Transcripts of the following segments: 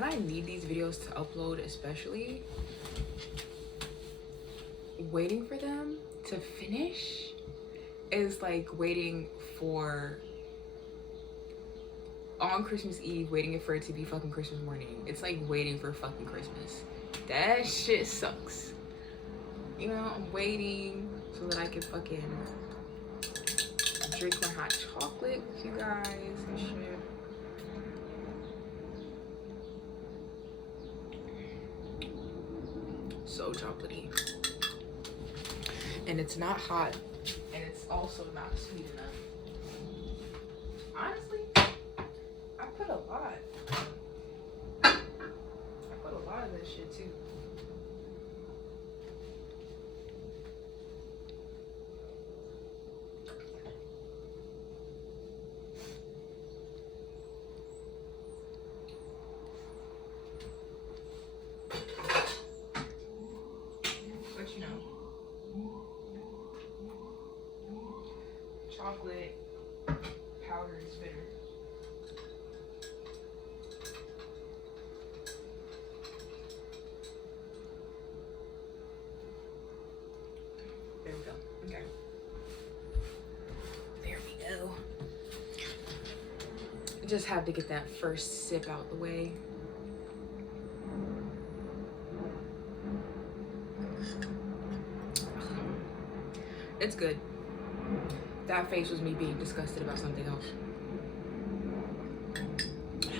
when I need these videos to upload, especially, waiting for them to finish is like waiting for on Christmas Eve, waiting for it to be fucking Christmas morning. It's like waiting for fucking Christmas. That shit sucks. You know, I'm waiting so that I can fucking drink my hot chocolate with you guys and shit. So chocolatey. And it's not hot, and it's also not sweet enough. Honestly, I put a lot. I put a lot of this shit too. But you know, chocolate powder is bitter. There we go. Okay. There we go. Just have to get that first sip out the way. It's good. That face was me being disgusted about something else.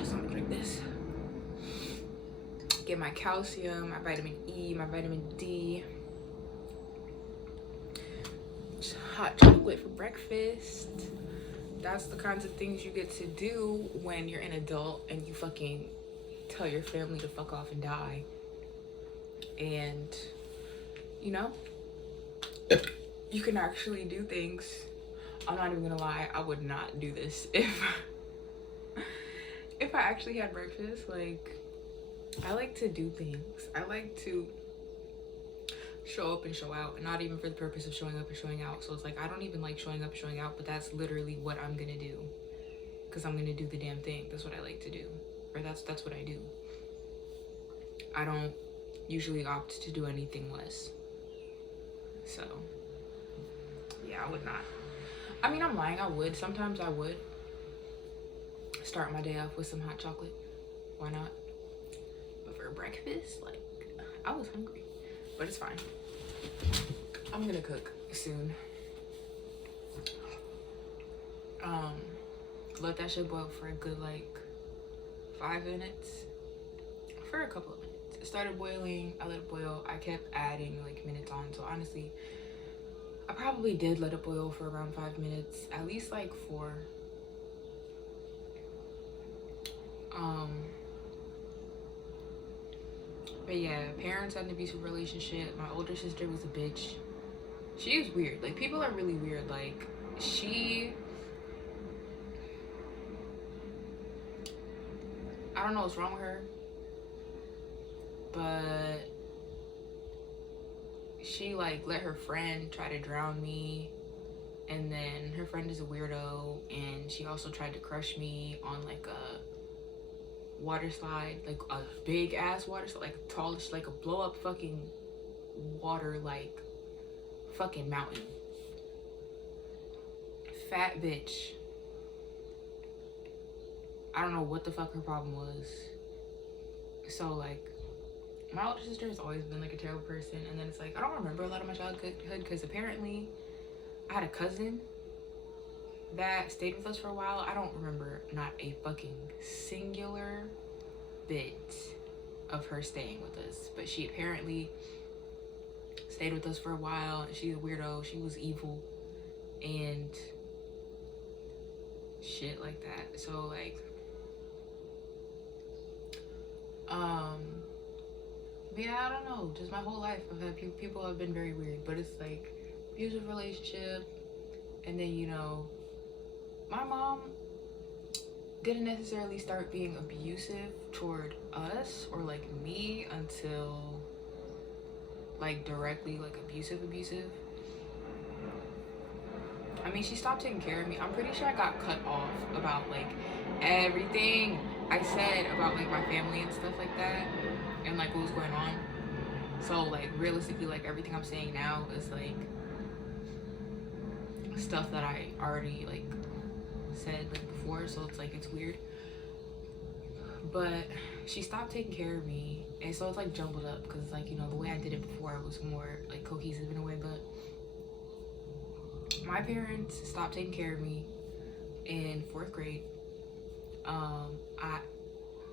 So I'm gonna drink this. Get my calcium, my vitamin E, my vitamin D. Hot chocolate for breakfast. That's the kinds of things you get to do when you're an adult and you fucking tell your family to fuck off and die. And, you know, you can actually do things. I'm not even gonna lie, I would not do this if I actually had breakfast. Like, I like to do things. I like to show up and show out, and not even for the purpose of showing up and showing out. So it's like, I don't even like showing up and showing out, but that's literally what I'm gonna do, because I'm gonna do the damn thing. That's what I like to do, or that's what I do. I don't usually opt to do anything less. So yeah, I would not. I mean, I'm lying, I would. Sometimes I would start my day off with some hot chocolate. Why not? But for breakfast, like, I was hungry. But it's fine. I'm gonna cook soon. Let that shit boil for a good, like, 5 minutes. For a couple of minutes. It started boiling, I let it boil. I kept adding, like, minutes on. So honestly, I probably did let it boil for around 5 minutes, at least like 4. But yeah, parents had an abusive relationship. My older sister was a bitch. She is weird. Like, people are really weird. Like, I don't know what's wrong with her, but she like let her friend try to drown me, and then her friend is a weirdo, and she also tried to crush me on like a water slide, like a big ass water slide, like a tallish, like a blow up fucking water, like fucking mountain. Fat bitch. I don't know what the fuck her problem was. So like, my older sister has always been like a terrible person, and then it's like, I don't remember a lot of my childhood because apparently I had a cousin that stayed with us for a while. I don't remember not a fucking singular bit of her staying with us, but she apparently stayed with us for a while, and she's a weirdo. She was evil and shit like that. So like, yeah, I don't know, just my whole life I've had people have been very weird, but it's like abusive relationship. And then, you know, my mom didn't necessarily start being abusive toward us or like me until like directly like abusive. I mean, she stopped taking care of me. I'm pretty sure I got cut off about like everything I said about like my family and stuff like that, and like what was going on. So like realistically, like everything I'm saying now is like stuff that I already like said like before. So it's like it's weird. But she stopped taking care of me, and so it's like jumbled up because like, you know, the way I did it before was more like cohesive in a way. But my parents stopped taking care of me in 4th grade. I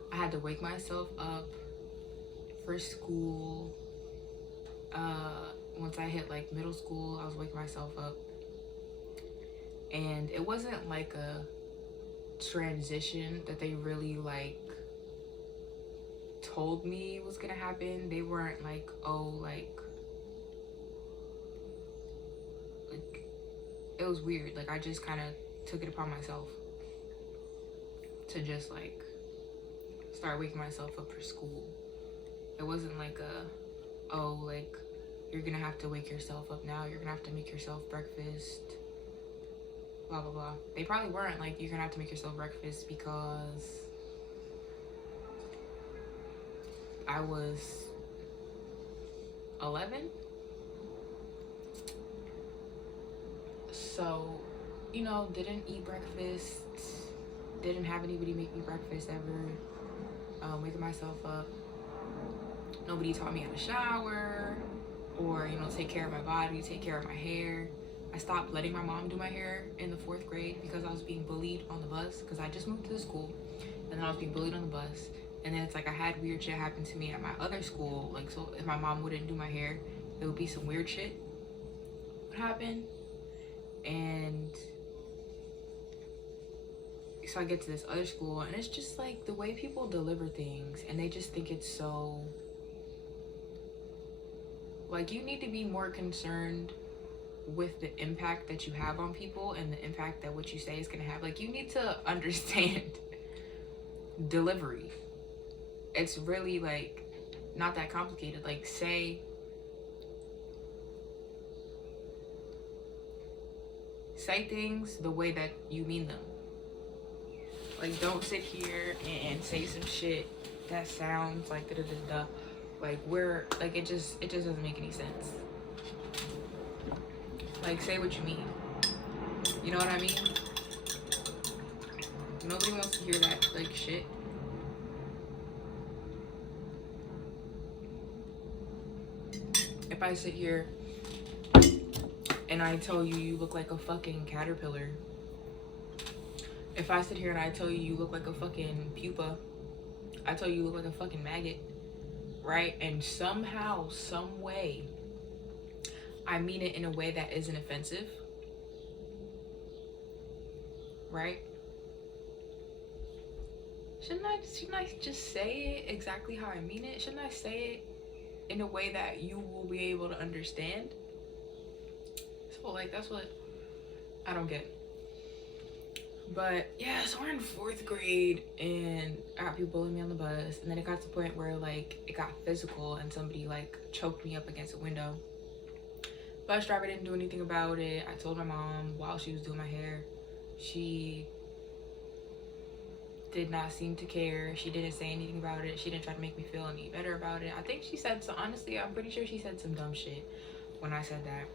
had to wake myself up for school. Once I hit like middle school, I was waking myself up, and it wasn't like a transition that they really like told me was gonna happen. They weren't like, oh, like it was weird. Like I just kind of took it upon myself to just like start waking myself up for school. It wasn't like a, oh, like you're gonna have to wake yourself up now, you're gonna have to make yourself breakfast, blah blah blah. They probably weren't like, you're gonna have to make yourself breakfast because I was 11. So, you know, didn't eat breakfast, didn't have anybody make me breakfast ever. Waking myself up, nobody taught me how to shower or, you know, take care of my body, take care of my hair. I stopped letting my mom do my hair in the 4th grade because I was being bullied on the bus, because I just moved to the school and then I was being bullied on the bus. And then it's like I had weird shit happen to me at my other school. Like, so if my mom wouldn't do my hair, it would be some weird shit would happen. And so I get to this other school, and it's just like the way people deliver things, and they just think it's so like, you need to be more concerned with the impact that you have on people and the impact that what you say is going to have. Like, you need to understand delivery. It's really like not that complicated. Like, say things the way that you mean them. Like, don't sit here and say some shit that sounds like da da da da. Like, we're like, it just doesn't make any sense. Like, say what you mean. You know what I mean? Nobody wants to hear that like shit. If I sit here and I tell you you look like a fucking caterpillar, if I sit here and I tell you you look like a fucking pupa, I tell you you look like a fucking maggot, right? And somehow, some way, I mean it in a way that isn't offensive, right? Shouldn't I just say it exactly how I mean it? Shouldn't I say it in a way that you will be able to understand? So like, that's what I don't get. But yeah, so we're in 4th grade and I got people bullying me on the bus, and then it got to the point where like it got physical and somebody like choked me up against a window. Bus driver didn't do anything about it. I told my mom while she was doing my hair. She did not seem to care. She didn't say anything about it. She didn't try to make me feel any better about it. I think she said, so honestly, I'm pretty sure she said some dumb shit when I said that.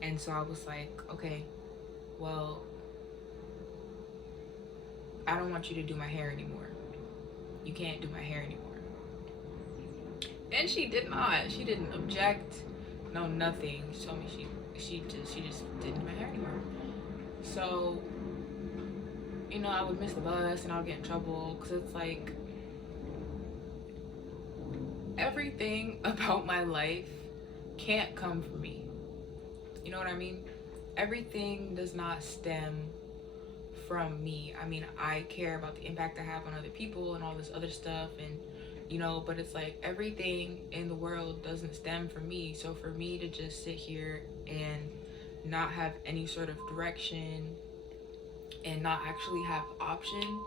And so I was like, okay, well, I don't want you to do my hair anymore. You can't do my hair anymore. And she did not. She didn't object. No, nothing. She told me she just didn't do my hair anymore. So, you know, I would miss the bus and I would get in trouble, because it's like everything about my life can't come from me. You know what I mean? Everything does not stem from me. I mean, I care about the impact I have on other people and all this other stuff, and you know, but it's like everything in the world doesn't stem from me. So for me to just sit here and not have any sort of direction and not actually have option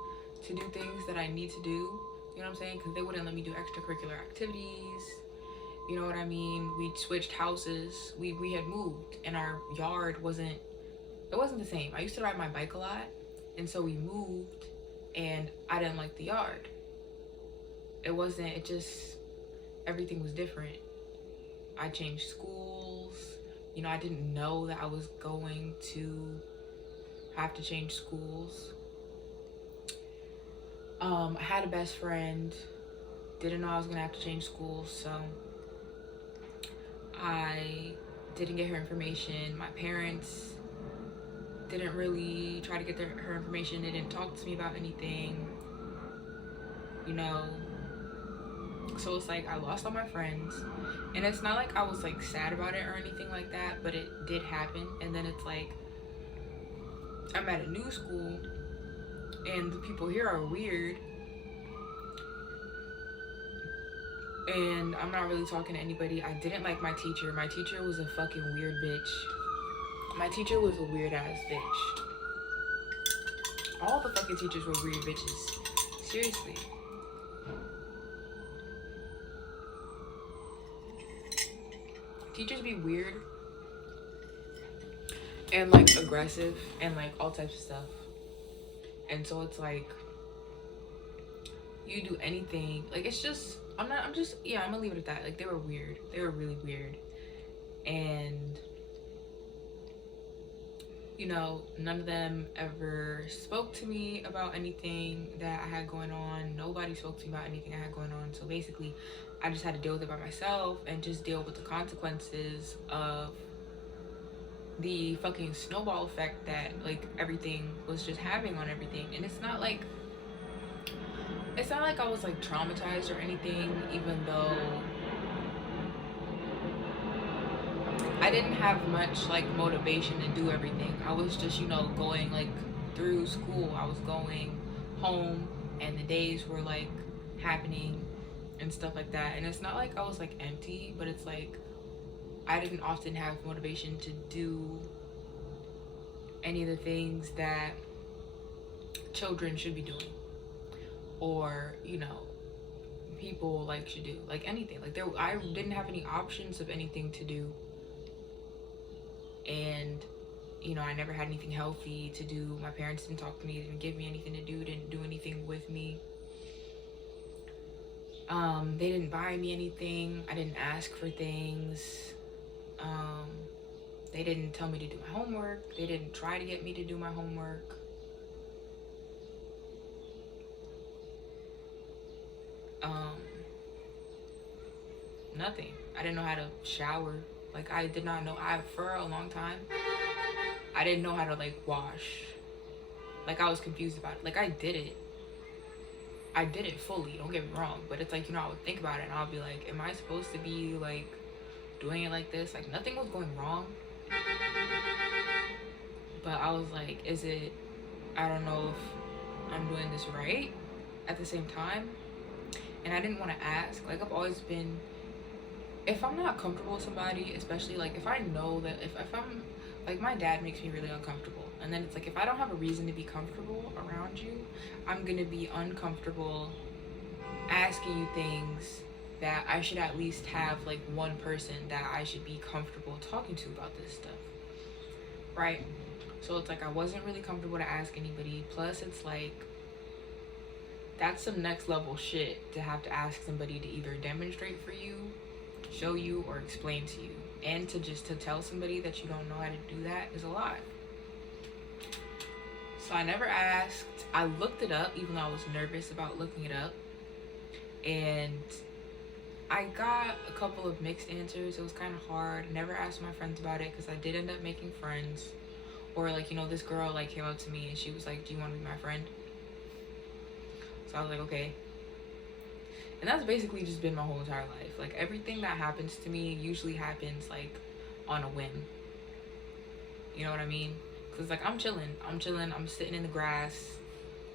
to do things that I need to do, you know what I'm saying? Because they wouldn't let me do extracurricular activities. You know what I mean? We switched houses. We had moved, and our yard wasn't the same. I used to ride my bike a lot, and so we moved, and I didn't like the yard. it just, everything was different. I changed schools. You know, I didn't know that I was going to have to change schools. I had a best friend, didn't know I was gonna have to change schools, so I didn't get her information. My parents didn't really try to get her information. They didn't talk to me about anything, you know. So it's like I lost all my friends, and it's not like I was like sad about it or anything like that, but it did happen. And then it's like I'm at a new school and the people here are weird, and I'm not really talking to anybody. I didn't like my teacher. My teacher was a fucking weird bitch. My teacher was a weird ass bitch. All the fucking teachers were weird bitches. Seriously. Teachers be weird and like aggressive and like all types of stuff. And so it's like you do anything, like it's just I'm gonna leave it at that. Like they were weird. They were really weird. And you know, none of them ever spoke to me about anything that I had going on. Nobody spoke to me about anything I had going on. So basically, I just had to deal with it by myself and just deal with the consequences of the fucking snowball effect that like everything was just having on everything. And it's not like I was like traumatized or anything, even though I didn't have much like motivation to do everything. I was just, you know, going like through school. I was going home and the days were like happening and stuff like that. And it's not like I was like empty, but it's like I didn't often have motivation to do any of the things that children should be doing, or, you know, people like should do, like anything. Like I didn't have any options of anything to do. And you know, I never had anything healthy to do. My parents didn't talk to me, didn't give me anything to do, didn't do anything with me. They didn't buy me anything. I didn't ask for things. They didn't tell me to do my homework. They didn't try to get me to do my homework. Nothing. I didn't know how to shower. Like I did not know. For a long time, I didn't know how to like wash. Like I was confused about it. Like I did it fully, don't get me wrong, but it's like, you know, I would think about it and I'll be like, am I supposed to be like doing it like this? Like nothing was going wrong, but I was like, I don't know if I'm doing this right at the same time. And I didn't want to ask. Like I've always been, if I'm not comfortable with somebody, especially like if I know that if I'm like, my dad makes me really uncomfortable, and then it's like if I don't have a reason to be comfortable around you, I'm gonna be uncomfortable asking you things that I should at least have like one person that I should be comfortable talking to about this stuff, right? So it's like I wasn't really comfortable to ask anybody. Plus it's like that's some next level shit to have to ask somebody to either demonstrate for you, show you, or explain to you. And to tell somebody that you don't know how to do that is a lot. So I never asked. I looked it up, even though I was nervous about looking it up. And I got a couple of mixed answers. It was kind of hard. Never asked my friends about it because I did end up making friends. Or like, you know, this girl like came up to me and she was like, do you want to be my friend? So I was like, okay. And that's basically just been my whole entire life. Like everything that happens to me usually happens like on a whim. You know what I mean? Cause like I'm chilling, I'm sitting in the grass,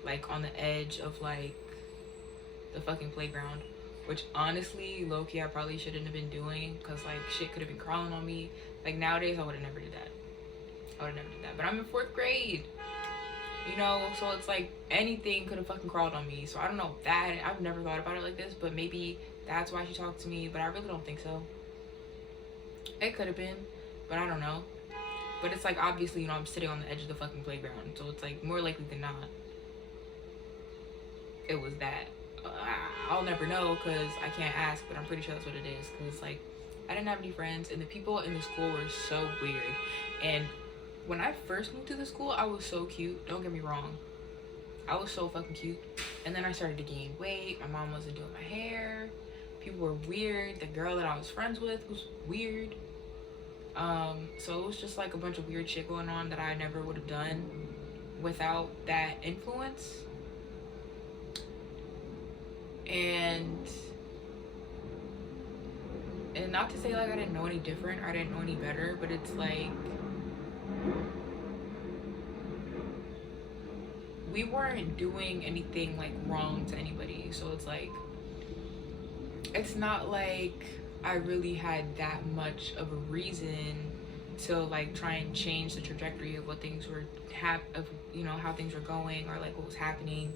like on the edge of like the fucking playground, which honestly, low-key, I probably shouldn't have been doing, cause like shit could have been crawling on me. Like nowadays, I would have never did that. But I'm in 4th grade. You know, so it's like anything could have fucking crawled on me. So I don't know that. I've never thought about it like this, but maybe that's why she talked to me, but I really don't think so. It could have been, but I don't know. But it's like, obviously, you know, I'm sitting on the edge of the fucking playground, so it's like more likely than not it was that. I'll never know because I can't ask, but I'm pretty sure that's what it is. Because, like, I didn't have any friends, and the people in the school were so weird. And when I first moved to the school, I was so cute. Don't get me wrong. I was so fucking cute. And then I started to gain weight. My mom wasn't doing my hair. People were weird. The girl that I was friends with was weird. So it was just like a bunch of weird shit going on that I never would have done without that influence. And not to say like I didn't know any different or I didn't know any better, but it's like we weren't doing anything like wrong to anybody. So it's like it's not like I really had that much of a reason to like try and change the trajectory of what things were how things were going or like what was happening.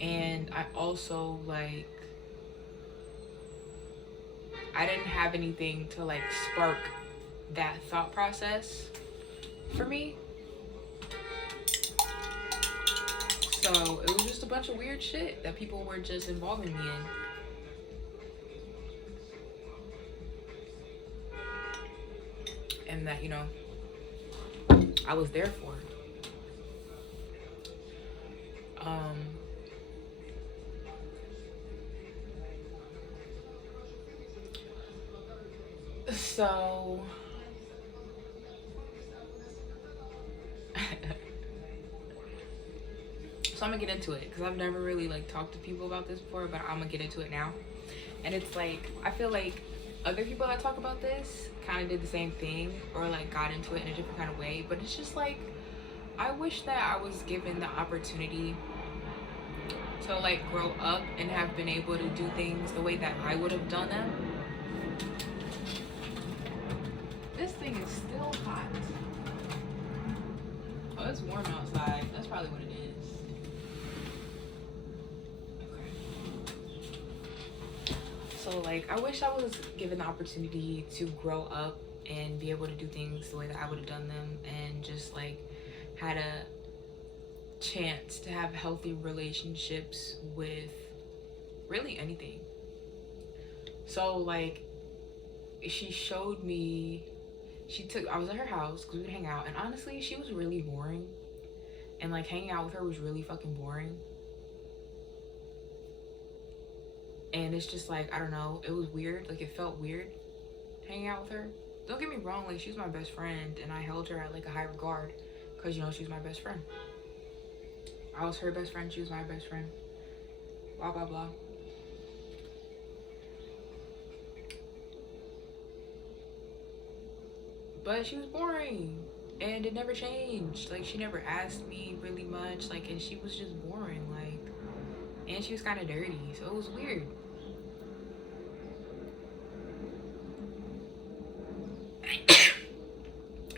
And I also like I didn't have anything to like spark that thought process for me. So it was just a bunch of weird shit that people were just involving me in. And that, I was there for. So I'm gonna get into it because I've never really like talked to people about this before, but I'm gonna get into it now. And it's like I feel like other people that talk about this kind of did the same thing or like got into it in a different kind of way, but it's just like I wish that I was given the opportunity to like grow up and have been able to do things the way that I would have done them. This thing is still hot. Oh, it's warm outside. That's probably what it is. Okay. So like I wish I was given the opportunity to grow up and be able to do things the way that I would have done them and just like had a chance to have healthy relationships with really anything. So like she showed me I was at her house because we would hang out, and honestly she was really boring, and like hanging out with her was really fucking boring. And it's just like I don't know, it was weird, like it felt weird hanging out with her. Don't get me wrong, like she's my best friend and I held her at like a high regard because she was my best friend. I was her best friend, she was my best friend, blah blah blah. But she was boring and it never changed. Like she never asked me really much, like, and she was just boring, like, and she was kind of dirty, so it was weird.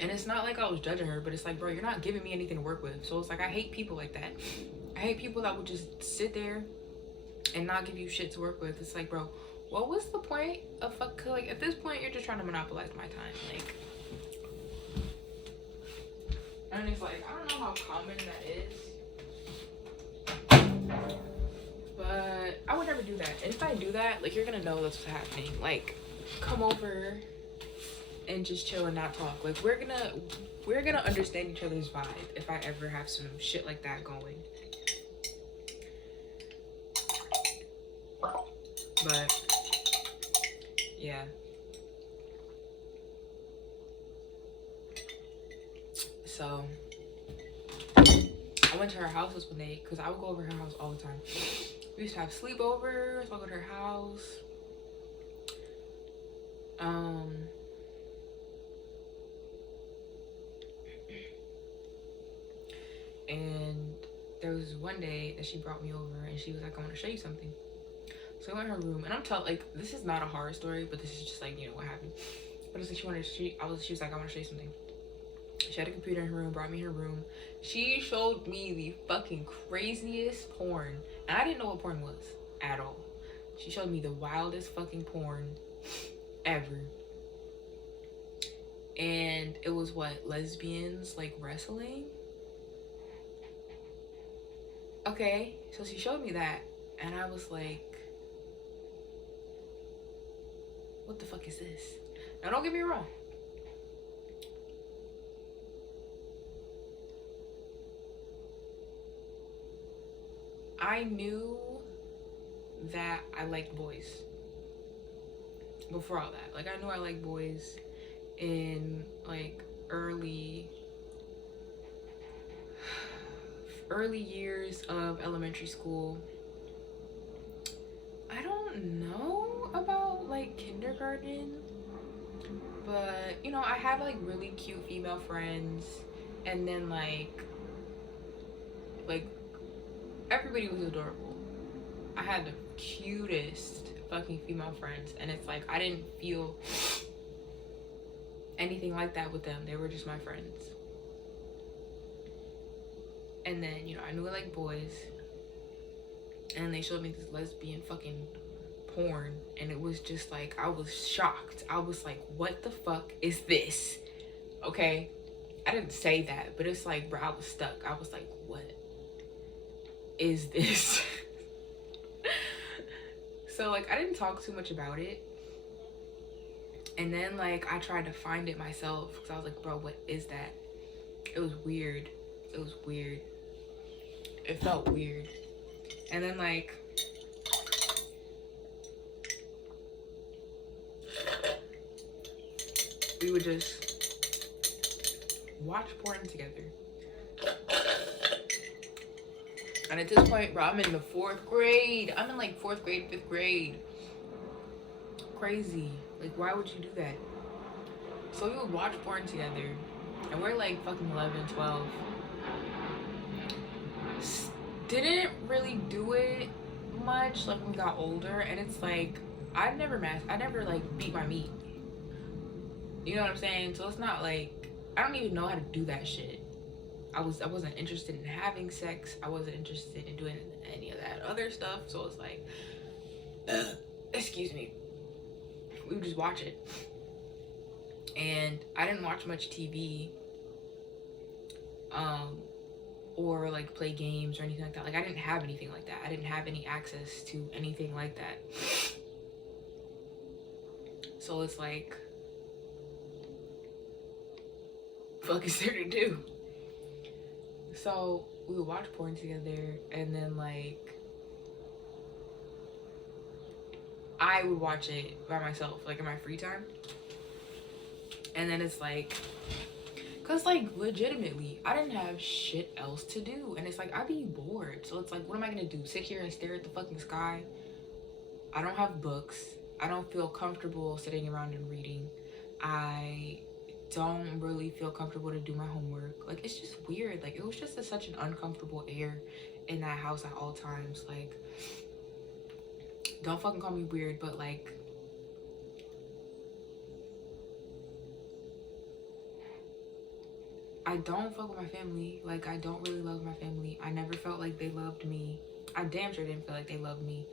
And it's not like I was judging her, but it's like, bro, you're not giving me anything to work with. So it's like I hate people like that. I hate people that would just sit there and not give you shit to work with. It's like, bro, what was the point of like at this point you're just trying to monopolize my time, like. And it's like, I don't know how common that is, but I would never do that. And if I do that, like, you're gonna know that's what's happening. Like, come over and just chill and not talk. Like, we're gonna understand each other's vibe if I ever have some shit like that going. But yeah. So I went to her house this one day because I would go over her house all the time. We used to have sleepovers. So I go to her house. And there was one day that she brought me over and she was like, I want to show you something. So I went in her room and I'm telling, like, this is not a horror story, but this is just like, what happened. But it's like she was like, I want to show you something. She had a computer in her room, brought me in her room. She showed me the fucking craziest porn. And I didn't know what porn was at all. She showed me the wildest fucking porn ever. And it was what? Lesbians, like, wrestling? Okay, so she showed me that. And I was like, what the fuck is this? Now, don't get me wrong. I knew that I liked boys before all that. Like, I knew I liked boys in like early years of elementary school. I don't know about like kindergarten, but you know, I had like really cute female friends, and then like everybody was adorable. I had the cutest fucking female friends, and it's like I didn't feel anything like that with them. They were just my friends. And then, you know, I knew I liked boys, and they showed me this lesbian fucking porn, and it was just like, I was shocked. I was like, what the fuck is this? Okay, I didn't say that, but it's like, bro, I was stuck. I was like, what is this? So like, I didn't talk too much about it, and then like I tried to find it myself, because I was like, bro, what is that? It was weird. It was weird. It felt weird. And then like we would just watch porn together. And at this point, bro, I'm in the 4th grade. I'm in like 4th grade, 5th grade. Crazy. Like, why would you do that? So we would watch porn together, and we're like fucking 11, 12. Didn't really do it much like when we got older, and it's like I never like beat my meat. You know what I'm saying? So it's not like I don't even know how to do that shit. I wasn't interested in having sex. I wasn't interested in doing any of that other stuff. So it's like, excuse me. We would just watch it, and I didn't watch much TV. Or like play games or anything like that. Like, I didn't have anything like that. I didn't have any access to anything like that. So it's like, fuck is there to do? So we would watch porn together, and then like I would watch it by myself, like in my free time. And then it's like, cause like legitimately, I didn't have shit else to do, and it's like I'd be bored. So it's like, what am I gonna do? Sit here and stare at the fucking sky? I don't have books. I don't feel comfortable sitting around and reading. I don't really feel comfortable to do my homework. Like, it's just weird. Like, it was just such an uncomfortable air in that house at all times. Like, don't fucking call me weird, but like, I don't fuck with my family. Like, I don't really love my family. I never felt like they loved me. I damn sure didn't feel like they loved me.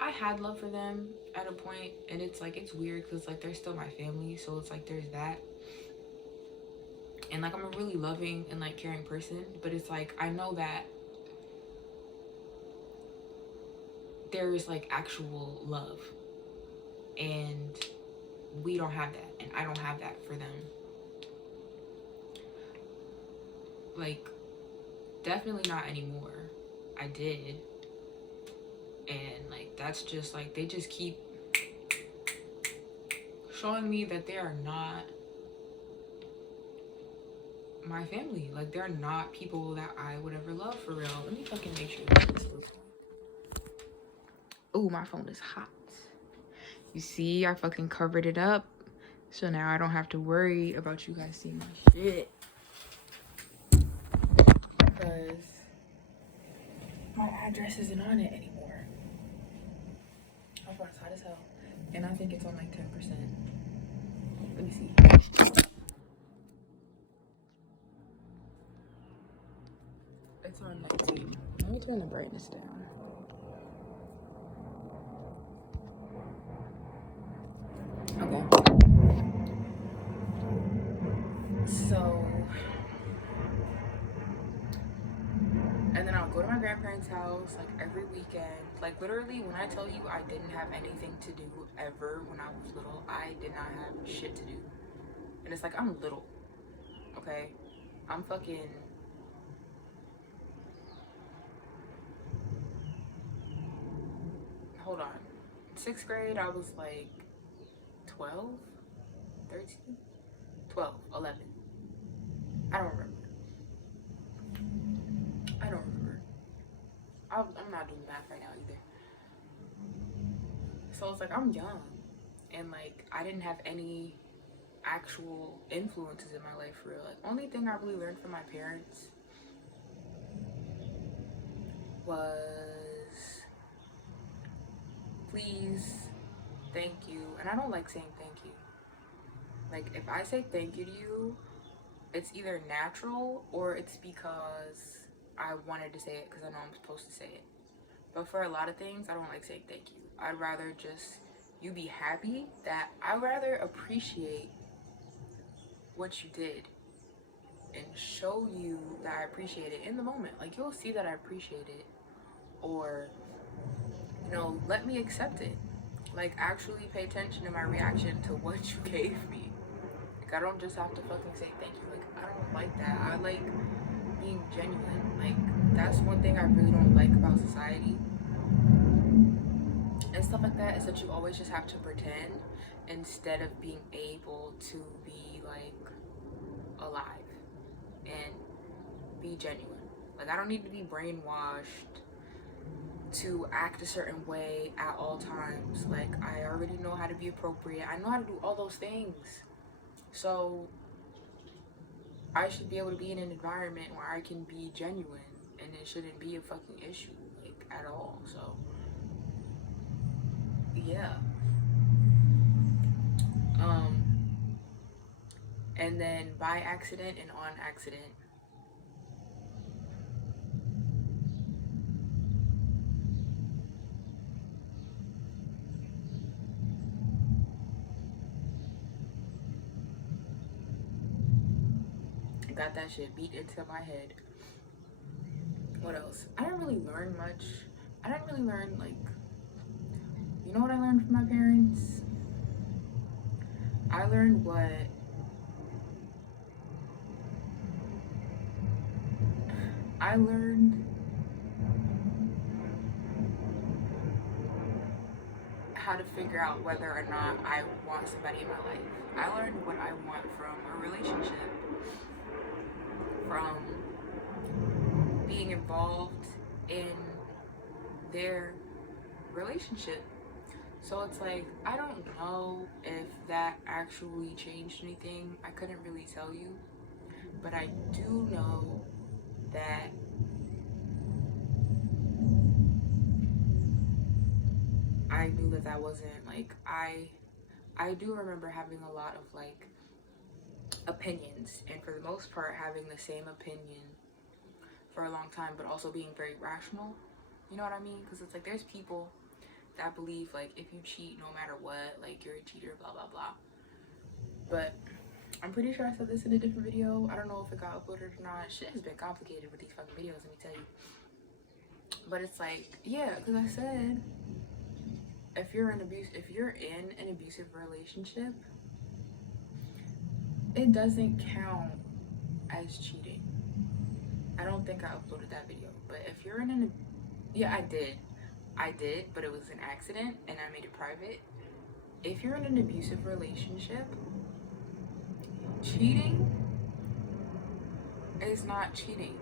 I had love for them at a point, and it's like, it's weird because like they're still my family, so it's like there's that. And like, I'm a really loving and like caring person, but it's like I know that there is like actual love, and we don't have that, and I don't have that for them. Like, definitely not anymore. I did, and like that's just like, they just keep showing me that they are not my family. Like, they're not people that I would ever love for real. Let me fucking make sure this is. Oh, my phone is hot. You see, I fucking covered it up, so now I don't have to worry about you guys seeing my shit, because my address isn't on it anymore. My phone's hot as hell, and I think it's on like 10%. Let me see. It's on 19. Let me turn the brightness down. Okay. So, and then I'll go to my grandparents' house like every weekend. Like literally, when I tell you I didn't have anything to do ever when I was little, I did not have shit to do. And it's like, I'm little, okay? I'm fucking, hold on. 6th grade, I was like 12, 13, 12, 11. I don't remember. I don't remember. I'm not doing math right now either. So it's like, I'm young. And like, I didn't have any actual influences in my life for real. Like, only thing I really learned from my parents was please, thank you. And I don't like saying thank you. Like, if I say thank you to you, it's either natural or it's because I wanted to say it because I know I'm supposed to say it. But for a lot of things, I don't like saying thank you. I'd rather just you be happy. That I'd rather appreciate what you did and show you that I appreciate it in the moment. Like, you'll see that I appreciate it, or you know, let me accept it. Like, actually pay attention to my reaction to what you gave me. Like, I don't just have to fucking say thank you. Like, I don't like that. I like being genuine. Like, that's one thing I really don't like about society and stuff like that, is that you always just have to pretend instead of being able to be like alive and be genuine. Like, I don't need to be brainwashed to act a certain way at all times. Like, I already know how to be appropriate. I know how to do all those things. So I should be able to be in an environment where I can be genuine and it shouldn't be a fucking issue, like, at all. So yeah. And then by accident and on accident, I got that shit beat into my head. What else? I didn't really learn much. I didn't really learn, like, you know what I learned from my parents? I learned how to figure out whether or not I want somebody in my life. I learned what I want from a relationship, from being involved in their relationship. So it's like, I don't know if that actually changed anything. I couldn't really tell you. But I do know that I knew that that wasn't like, I do remember having a lot of like opinions, and for the most part having the same opinion for a long time, but also being very rational. You know what I mean? Because it's like, there's people that believe like, if you cheat no matter what, like, you're a cheater, blah blah blah. But I'm pretty sure I said this in a different video. I don't know if it got uploaded or not. Shit has been complicated with these fucking videos, let me tell you. But it's like, yeah, because I said, if you're in an abusive relationship, it doesn't count as cheating. I don't think I uploaded that video, but if you're in an, yeah, I did, but it was an accident and I made it private. If you're in an abusive relationship, cheating is not cheating.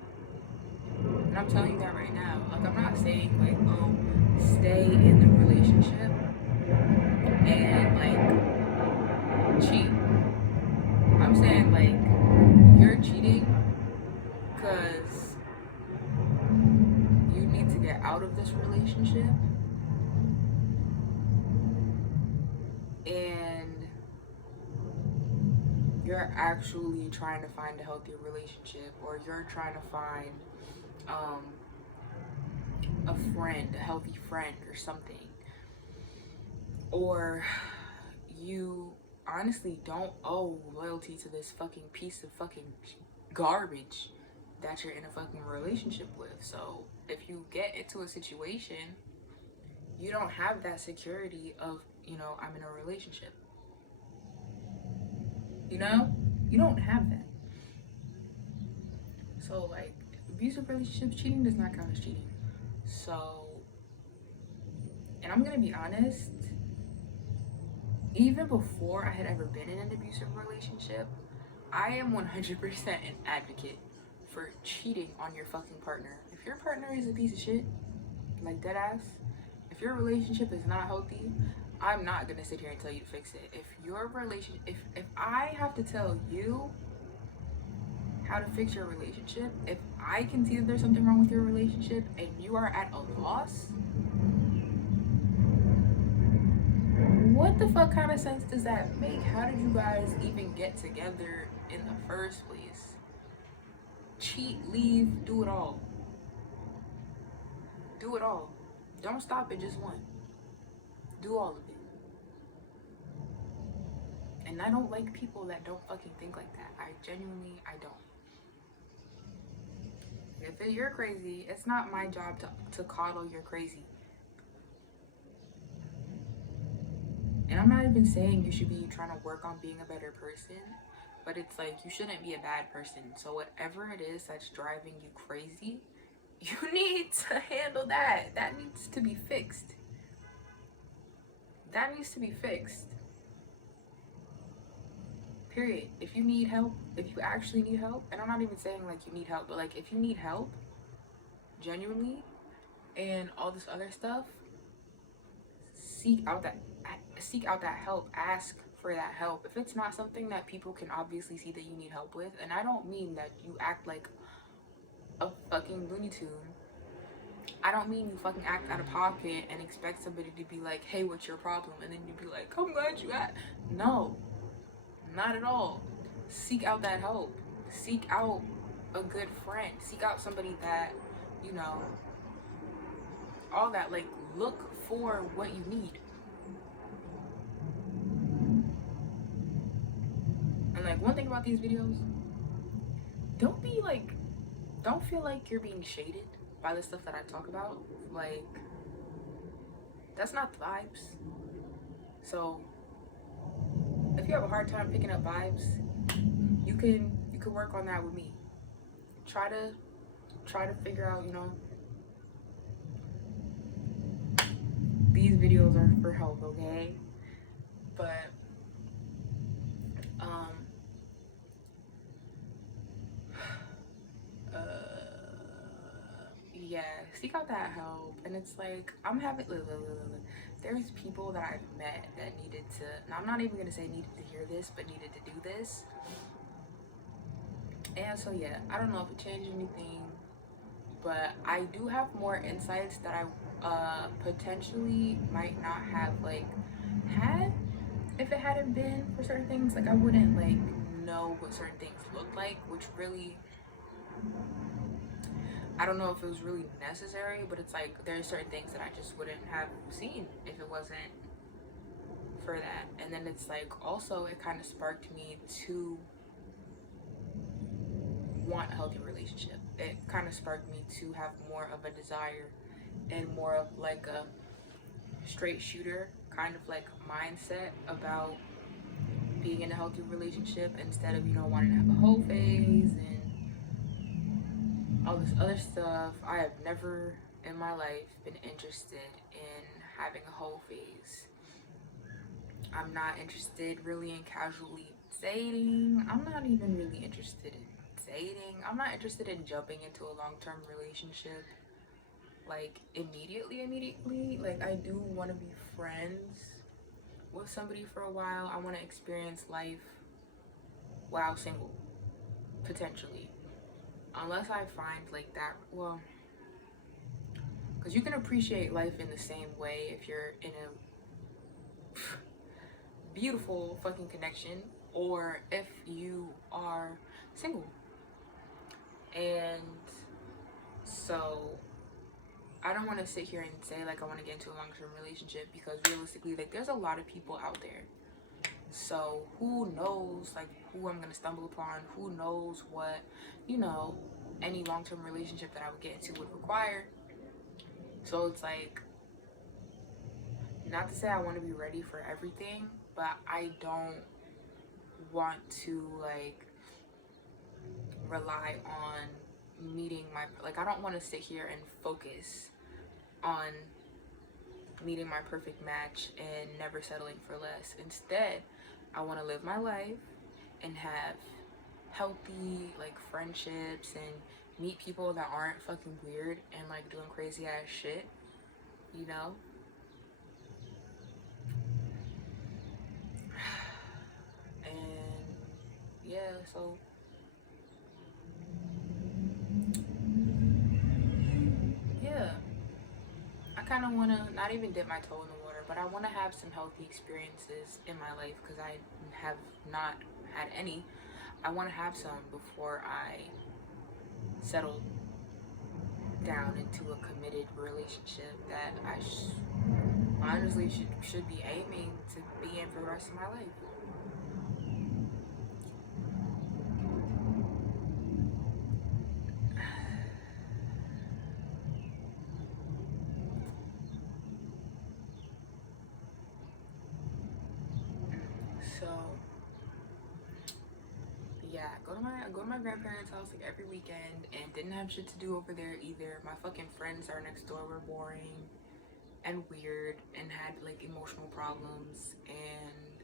And I'm telling you that right now. Like, I'm not saying like, oh, stay in the relationship and like cheat. I'm saying like, you're cheating because you need to get out of this relationship, and you're actually trying to find a healthier relationship, or you're trying to find a friend, a healthy friend or something, or you honestly don't owe loyalty to this fucking piece of fucking garbage that you're in a fucking relationship with. So if you get into a situation, you don't have that security of, you know, I'm in a relationship. You know? You don't have that. So, like, abusive relationships, cheating does not count as cheating. So, and I'm gonna be honest, even before I had ever been in an abusive relationship, I am 100% an advocate for cheating on your fucking partner. If your partner is a piece of shit, like dead ass, if your relationship is not healthy, I'm not gonna sit here and tell you to fix it. If your relationship, if I have to tell you how to fix your relationship, if I can see that there's something wrong with your relationship and you are at a loss, what the fuck kind of sense does that make? How did you guys even get together in the first place? Cheat, leave, do it all. Do it all. Don't stop at just one. Do all of it. And I don't like people that don't fucking think like that. I don't. If you're crazy, it's not my job to coddle your crazy. And I'm not even saying you should be trying to work on being a better person, but it's like you shouldn't be a bad person. So whatever it is that's driving you crazy, you need to handle that. That needs to be fixed. That needs to be fixed. Period. If you need help, if you actually need help, and I'm not even saying like you need help, but like if you need help, genuinely, and all this other stuff, seek out that help. Ask for that help. If it's not something that people can obviously see that you need help with, and I don't mean that you act like a fucking Looney Tune. I don't mean you fucking act out of pocket and expect somebody to be like, hey, what's your problem? And then you'd be like, I'm glad you at. No, not at all. Seek out that help. Seek out a good friend. Seek out somebody that, you know, all that. Like, look for what you need. And like, one thing about these videos, don't feel like you're being shaded by the stuff that I talk about. Like, that's not the vibes. So if you have a hard time picking up vibes, you can work on that with me. Try to figure out, you know, these videos are for help, okay? But yeah, seek out that help. And it's like, there's people that I've met that needed to, now I'm not even gonna say needed to hear this, but needed to do this. And so yeah, I don't know if it changed anything, but I do have more insights that I potentially might not have like had if it hadn't been for certain things. Like, I wouldn't like know what certain things looked like, which really, I don't know if it was really necessary, but it's like there's certain things that I just wouldn't have seen if it wasn't for that. And then it's like, also it kind of sparked me to want a healthy relationship. It kind of sparked me to have more of a desire and more of like a straight shooter kind of like mindset about being in a healthy relationship, instead of, you know, wanting to have a whole phase and all this other stuff. I have never in my life been interested in having a whole phase. I'm not interested really in casually dating. I'm not even really interested in dating. I'm not interested in jumping into a long-term relationship like immediately. Like, I do want to be friends with somebody for a while. I want to experience life while single, potentially, unless I find like that, well, because you can appreciate life in the same way if you're in a beautiful fucking connection, or if you are single. And so I don't want to sit here and say like I want to get into a long-term relationship, because realistically, like, there's a lot of people out there. So who knows like who I'm gonna stumble upon, who knows what, you know, any long-term relationship that I would get into would require. So it's like, not to say I want to be ready for everything, but I don't want to like rely on meeting my, like, I don't want to sit here and focus on meeting my perfect match and never settling for less. Instead, I want to live my life and have healthy like friendships and meet people that aren't fucking weird and like doing crazy ass shit, you know? And yeah, so yeah, I kind of want to not even dip my toe in the water, but I want to have some healthy experiences in my life because I have not had any. I want to have some before I settle down into a committed relationship that I honestly should be aiming to be in for the rest of my life. So yeah, I go to my grandparents' house like every weekend and didn't have shit to do over there either. My fucking friends are next door were boring and weird and had like emotional problems and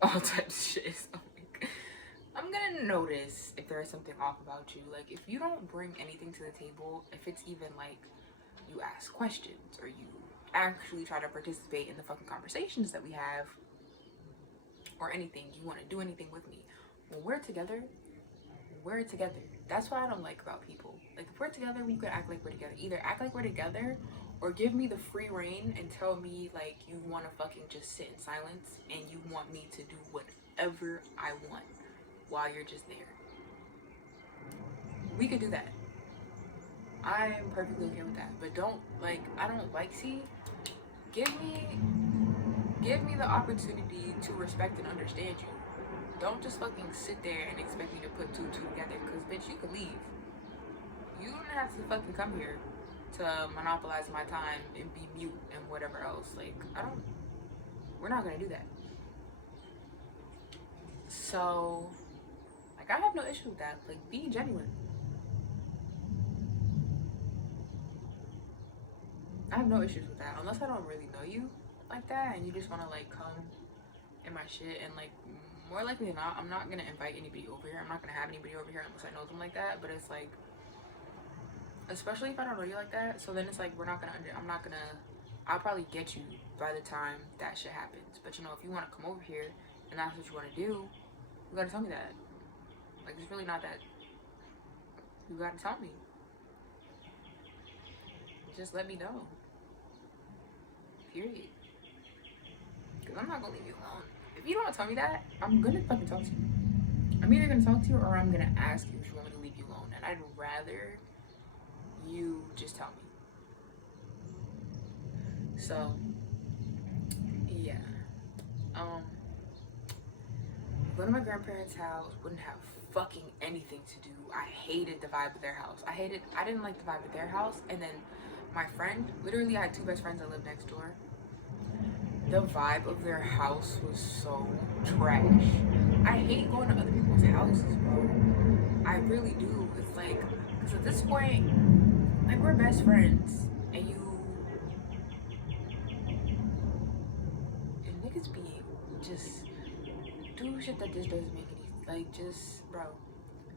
all types of shit. So like, I'm gonna notice if there's something off about you. Like if you don't bring anything to the table, if it's even like you ask questions or you actually try to participate in the fucking conversations that we have or anything, you want to do anything with me. When we're together. That's what I don't like about people. Like if we're together, we could act like we're together. Either act like we're together or give me the free reign and tell me like you want to fucking just sit in silence and you want me to do whatever I want while you're just there. We could do that. I'm perfectly okay with that. But don't like I don't like see give me the opportunity to respect and understand you. Don't just fucking sit there and expect me to put two and two together because bitch you could leave. You don't have to fucking come here to monopolize my time and be mute and whatever else. Like, we're not gonna do that. So, like, I have no issue with that. Like, be genuine. I have no issues with that. Unless I don't really know you like that and you just wanna, like, come in my shit and, like, more likely than not, I'm not gonna invite anybody over here. I'm not gonna have anybody over here unless I know them like that. But it's like, especially if I don't know you like that, so then it's like, I'm not gonna, I'll probably get you by the time that shit happens. But you know, if you wanna come over here and that's what you wanna do, you gotta tell me that. Like, it's really not that, you gotta tell me. Just let me know. Period. Because I'm not gonna leave you alone. If you don't tell me that, I'm gonna fucking talk to you. I'm either gonna talk to you or I'm gonna ask you if you want me to leave you alone. And I'd rather you just tell me. So, yeah. Go to my grandparents' house, wouldn't have fucking anything to do. I hated the vibe of their house. I didn't like the vibe of their house. And then my friend, literally I had two best friends that lived next door. The vibe of their house was so trash. I hate going to other people's houses, bro. I really do. It's like, because at this point, like, we're best friends. And niggas be just do shit that just doesn't make any, like, just, bro.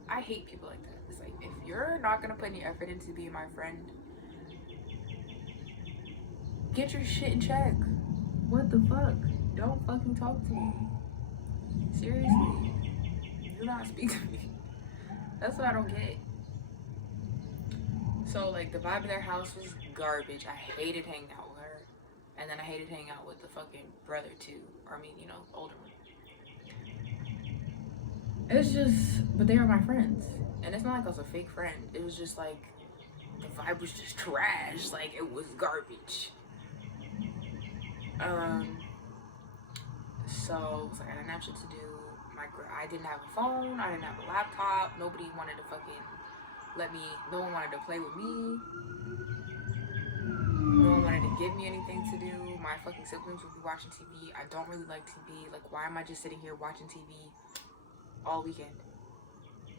I hate people like that. It's like, if you're not gonna put any effort into being my friend, get your shit in check. What the fuck? Don't fucking talk to me. Seriously. Do not speak to me. That's what I don't get. So, like, the vibe of their house was garbage. I hated hanging out with her. And then I hated hanging out with the fucking brother, too. Or, I mean, you know, older one. It's just, but they were my friends. And it's not like I was a fake friend. It was just like, the vibe was just trash. Like, it was garbage. So, it's like, I didn't have shit to do. I didn't have a phone. I didn't have a laptop. Nobody wanted to fucking no one wanted to play with me. No one give me anything to do. My fucking siblings will be watching TV. I don't really like TV. Like, why am I just sitting here watching TV all weekend?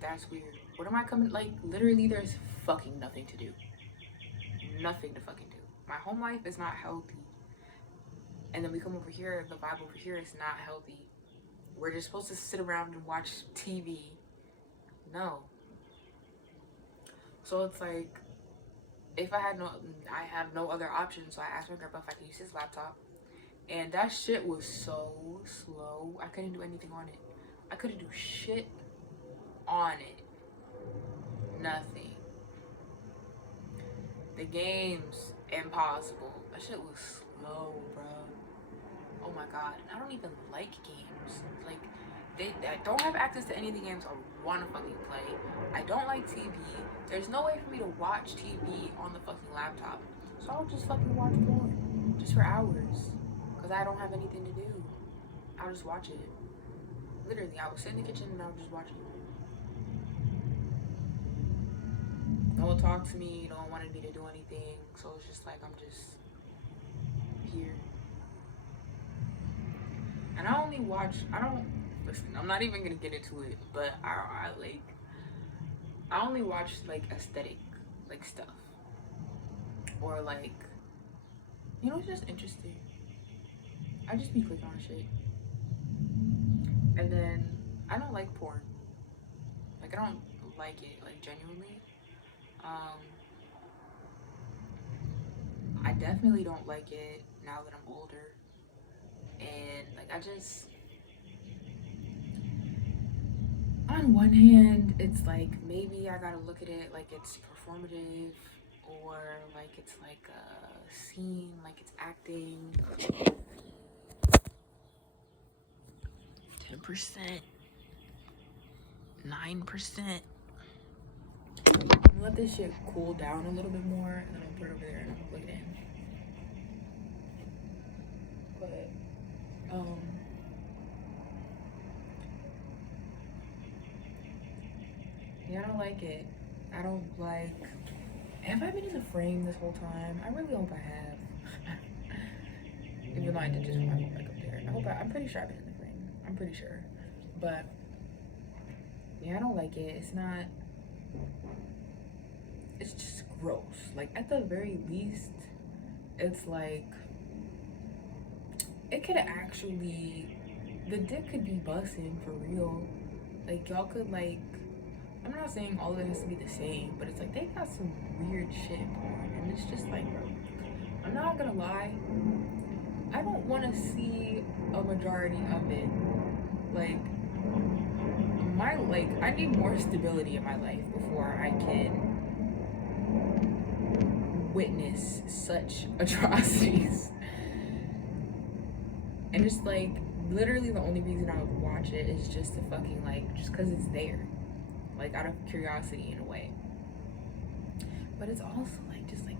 That's weird. What am I coming? Like, literally, there's fucking nothing to do. Nothing to fucking do. My home life is not healthy. And then we come over here, the vibe over here is not healthy. We're just supposed to sit around and watch TV. No. So it's like, if I have no other option, so I asked my grandpa if I could use his laptop. And that shit was so slow. I couldn't do anything on it. I couldn't do shit on it. Nothing. The games, impossible. That shit was slow, bro. Oh my god. I don't even like games. Like, I don't have access to any of the games I want to fucking play. I don't like TV. There's no way for me to watch TV on the fucking laptop. So I'll just fucking watch porn. Just for hours. Because I don't have anything to do. I'll just watch it. Literally, I would sit in the kitchen and I would just watch it. No one talked to me. No one wanted me to do anything. So it's just like, I'm just here. And I only watch, listen, I'm not even gonna get into it, but I only watch like aesthetic, like stuff. Or like, you know, it's just interesting. I just be clicking on shit. And then, I don't like porn. Like, I don't like it, like, genuinely. I definitely don't like it now that I'm older. And, like, on one hand, it's like, maybe I gotta look at it like it's performative, or like it's like a scene, like it's acting. 10%, 9%. I'm gonna let this shit cool down a little bit more, and then I'll put it over there and I'll plug it in. But, yeah, I don't like it. I don't like. Have I been in the frame this whole time? I really hope I have. Even though I did just put my phone back up there. I'm pretty sure I've been in the frame. I'm pretty sure. But, yeah, I don't like it. It's just gross. Like, at the very least, it's like, it could actually, the dick could be busting for real. Like, y'all could, like, I'm not saying all of it has to be the same, but it's like, they got some weird shit in porn, and it's just like, bro, I'm not gonna lie, I don't want to see a majority of it. Like, I need more stability in my life before I can witness such atrocities. And just like, literally the only reason I would watch it is just to fucking like, just because it's there. Like, out of curiosity in a way. But it's also like, just like,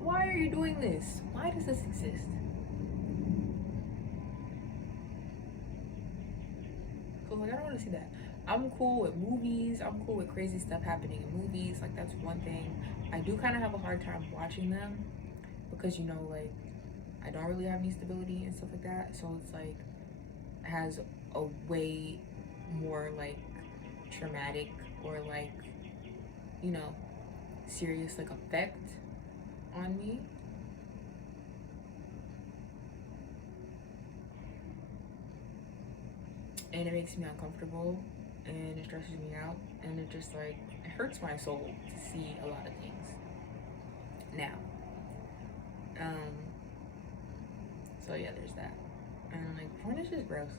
why are you doing this? Why does this exist? So like, I don't want to see that. I'm cool with movies. I'm cool with crazy stuff happening in movies. Like, that's one thing. I do kind of have a hard time watching them because, you know, like, I don't really have any stability and stuff like that. So it's like, it has a way more like traumatic or like, you know, serious like effect on me. And it makes me uncomfortable, and it stresses me out, and it just like, it hurts my soul to see a lot of things. Now, so yeah, there's that. And like, porn is just gross.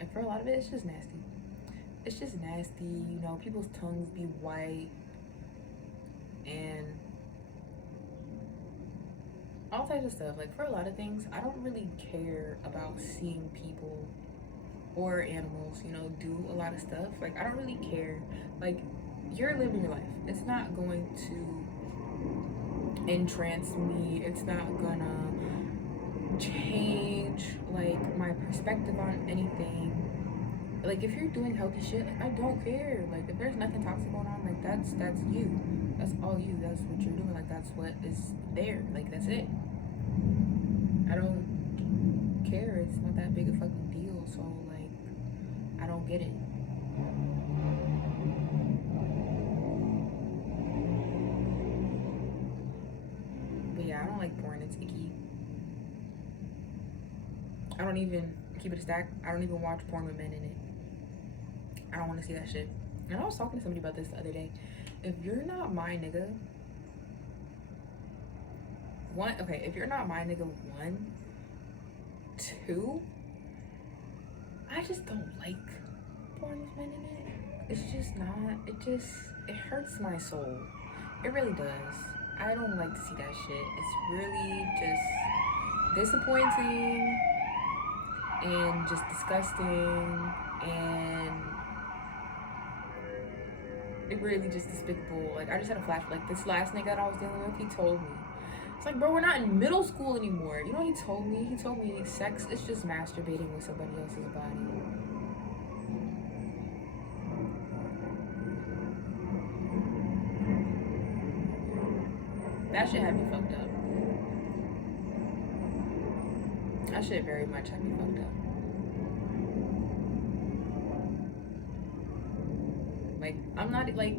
And for a lot of it, it's just nasty. It's just nasty, you know, people's tongues be white, and all types of stuff. Like, for a lot of things, I don't really care about seeing people or animals, you know, do a lot of stuff. Like, I don't really care. Like, you're living your life. It's not going to entrance me. It's not gonna change, like, my perspective on anything. Like, if you're doing healthy shit, like, I don't care. Like, if there's nothing toxic going on, like, that's you. That's all you. That's what you're doing. Like, that's what what is there. Like, that's it. I don't care. It's not that big a fucking deal. So, like, I don't get it. But yeah, I don't like porn. It's icky. I don't even keep it a stack. I don't even watch porn with men in it. I don't want to see that shit. And I was talking to somebody about this the other day. If you're not my nigga, if you're not my nigga, 1, 2, I just don't like porn with men in it. It's just not, it hurts my soul. It really does. I don't like to see that shit. It's really just disappointing and just disgusting, and it really just despicable. Like, I just had a flashback. Like, this last nigga that I was dealing with, he told me, it's like, bro, we're not in middle school anymore. You know what he told me? He told me sex is just masturbating with somebody else's body. That shit had me fucked up. That shit very much had me fucked up. Like, I'm not, like,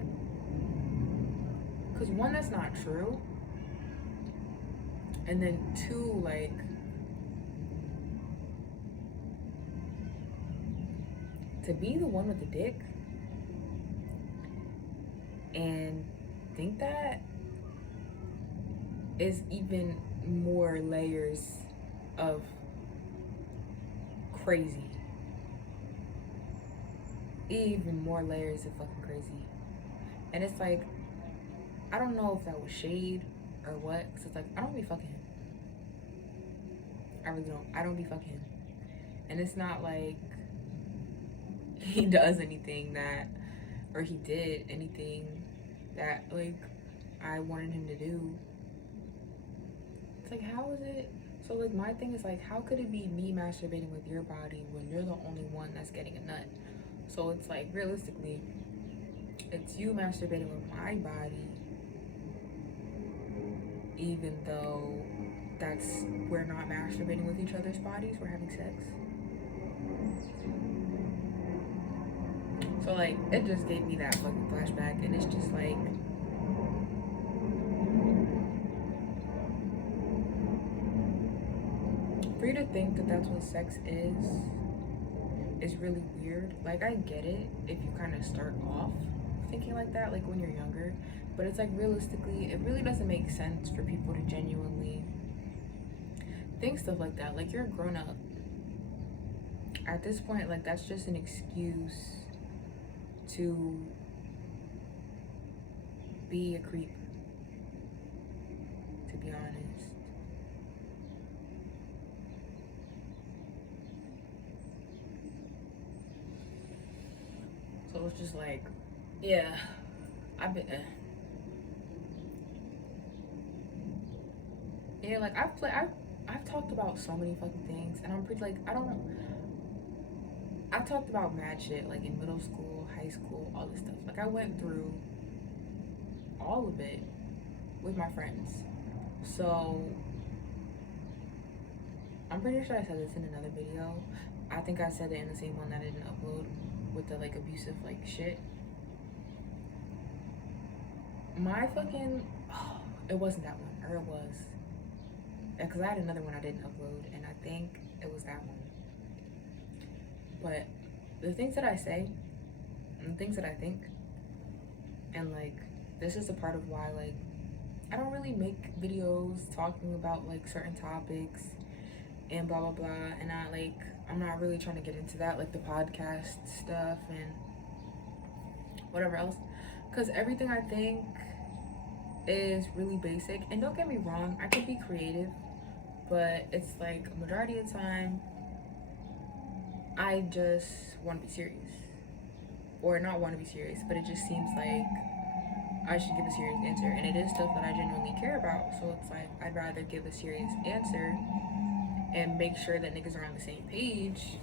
because 1, that's not true. And then 2, like, to be the one with the dick and think that is even more layers of crazy. Even more layers of fucking crazy. And it's like, I don't know if that was shade or what, because it's like, I don't be fucking him. I really don't. I don't be fucking him. And it's not like he does anything that, or he did anything that, like, I wanted him to do. It's like, how is it? So, like, my thing is, like, how could it be me masturbating with your body when you're the only one that's getting a nut? So it's like, realistically, it's you masturbating with my body, even though we're not masturbating with each other's bodies, we're having sex. So, like, it just gave me that fucking flashback, and it's just like, for you to think that that's what sex is really weird. Like, I get it if you kind of start off thinking like that, like when you're younger, but it's like, realistically, it really doesn't make sense for people to genuinely think stuff like that. Like, you're a grown up at this point. Like, that's just an excuse to be a creep, to be honest. So it's just like, yeah, yeah, like, I've talked about so many fucking things, and I'm pretty, like, I've talked about mad shit, like, in middle school, high school, all this stuff. Like, I went through all of it with my friends. So I'm pretty sure I said this in another video. I think I said it in the same one that I didn't upload, with the, like, abusive, like, shit. My fucking, it wasn't that one, or it was, because I had another one I didn't upload, and I think it was that one. But the things that I say, and the things that I think, and, like, this is a part of why, like, I don't really make videos talking about, like, certain topics and blah blah blah, and I'm not really trying to get into that, like the podcast stuff and whatever else, because everything I think is really basic. And don't get me wrong, I could be creative, but it's like, majority of the time I just want to be serious, or not want to be serious, but it just seems like I should give a serious answer, and it is stuff that I genuinely care about. So it's like, I'd rather give a serious answer and make sure that niggas are on the same page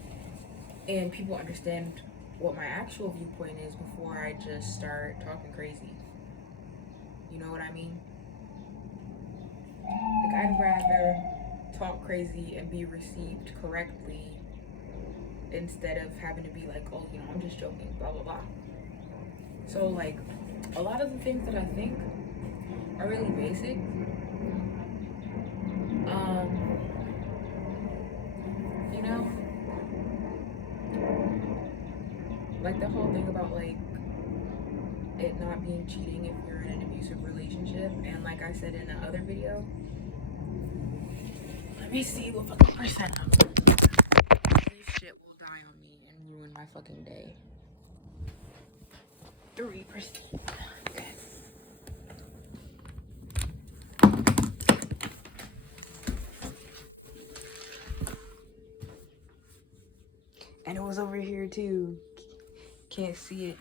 and people understand what my actual viewpoint is before I just start talking crazy. You know what I mean? talk crazy and be received correctly instead of having to be like, oh, you know, I'm just joking, blah, blah, blah. So, like, a lot of the things that I think are really basic. You know, like the whole thing about like it not being cheating if you're in an abusive relationship, and like I said in the other video, let me see what fucking percent I'm on. This shit will die on me and ruin my fucking day. 3%. Okay. And it was over here too. Can't see it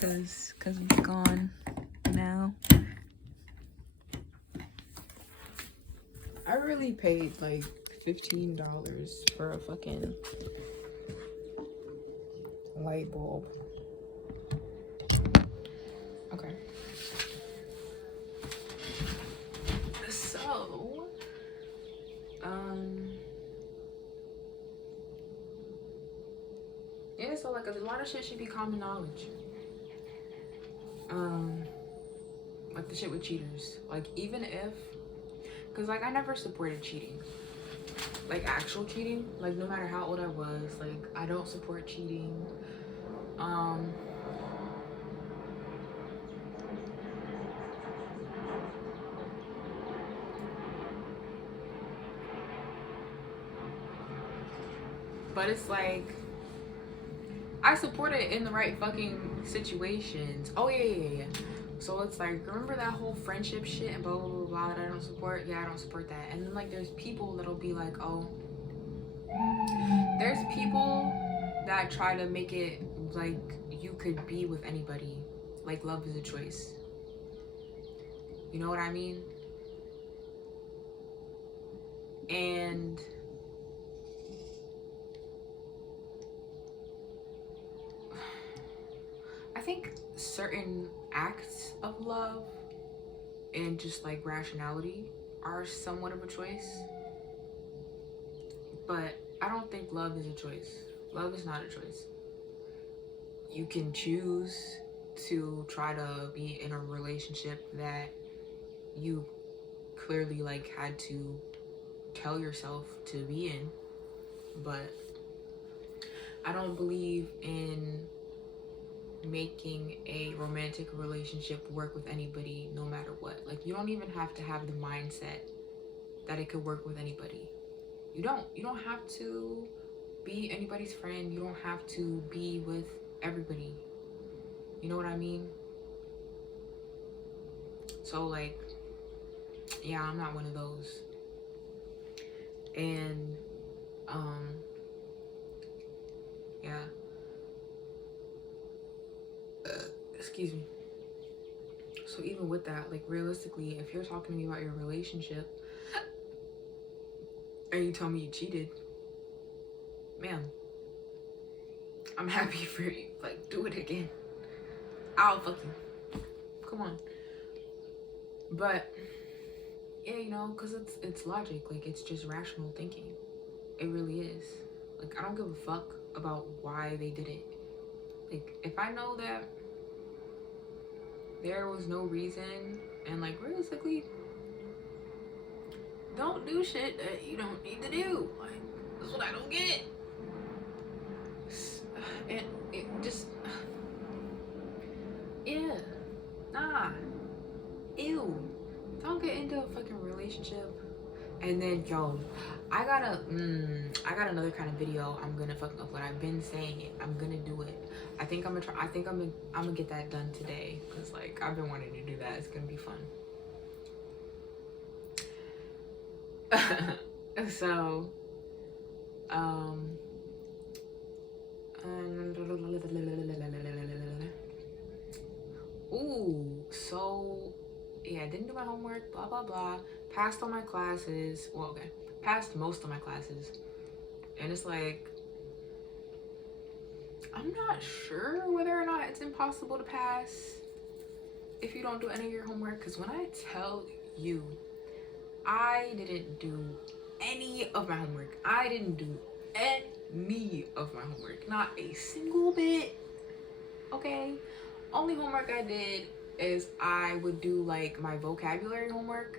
cause it's gone now. I really paid like $15 for a fucking light bulb. Okay. So, yeah, so like a lot of shit should be common knowledge. Like the shit with cheaters. Like even if, cause like I never supported cheating. Like actual cheating, like no matter how old I was, like I don't support cheating. But it's like I support it in the right fucking situations. Oh yeah. So it's like, remember that whole friendship shit and blah blah blah blah that I don't support? Yeah, I don't support that. And then like there's people that'll be like, oh, there's people that try to make it like you could be with anybody. Like love is a choice. You know what I mean? And I think certain acts of love and just like rationality are somewhat of a choice. But I don't think love is a choice. Love is not a choice. You can choose to try to be in a relationship that you clearly like had to tell yourself to be in, but I don't believe in making a romantic relationship work with anybody no matter what. Like you don't even have to have the mindset that it could work with anybody. You don't have to be anybody's friend. You don't have to be with everybody. You know what I mean? So like, yeah, I'm not one of those. And yeah. Excuse me. So even with that, like realistically, if you're talking to me about your relationship and you tell me you cheated, man, I'm happy for you. Like, do it again. I'll fuck you. Come on. But yeah, you know, because it's logic. Like, it's just rational thinking. It really is. Like, I don't give a fuck about why they did it. Like, if I know that there was no reason, and like realistically, don't do shit that you don't need to do. Like, that's what I don't get. And it just, yeah, nah, ew. Don't get into a fucking relationship. And then, yo, I got another kind of video I'm gonna fucking upload. I've been saying it. I'm gonna do it. I think I'm gonna get that done today. Cause like, I've been wanting to do that. It's gonna be fun. So, so yeah, didn't do my homework, blah blah blah, passed all my classes, well, okay, passed most of my classes, and it's like, I'm not sure whether or not it's impossible to pass if you don't do any of your homework, because when I tell you, I didn't do any of my homework. I didn't do any of my homework. Not a single bit. Okay? Only homework I did is I would do like my vocabulary homework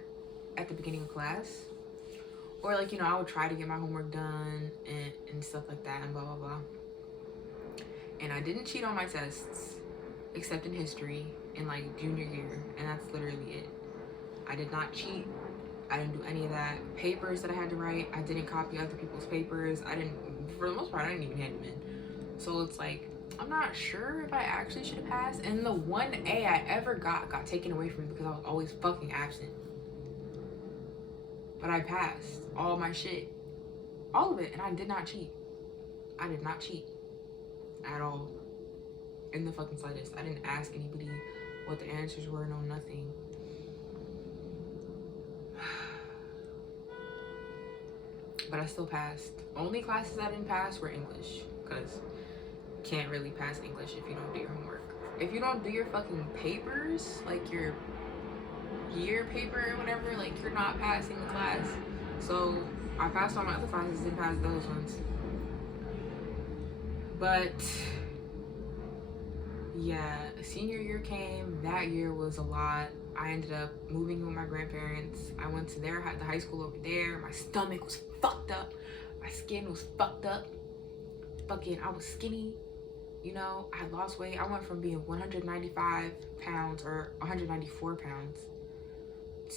at the beginning of class. Or like, you know, I would try to get my homework done and stuff like that and blah, blah, blah. And I didn't cheat on my tests, except in history in like junior year. And that's literally it. I did not cheat. I didn't do any of that. Papers that I had to write, I didn't copy other people's papers. For the most part, I didn't even hand them in. So it's like, I'm not sure if I actually should have passed. And the one A I ever got taken away from me because I was always fucking absent. But I passed all my shit. All of it. And I did not cheat. I did not cheat. At all. In the fucking slightest. I didn't ask anybody what the answers were. No, nothing. But I still passed. Only classes I didn't pass were English. Because you can't really pass English if you don't do your homework. If you don't do your fucking papers, like your year paper or whatever, like you're not passing the class. So I passed all my other classes, didn't pass those ones. But yeah, senior year came. That year was a lot. I ended up moving in with my grandparents. I went to the high school over there. My stomach was fucked up. My skin was fucked up. Fucking, I was skinny. You know, I had lost weight. I went from being 195 pounds or 194 pounds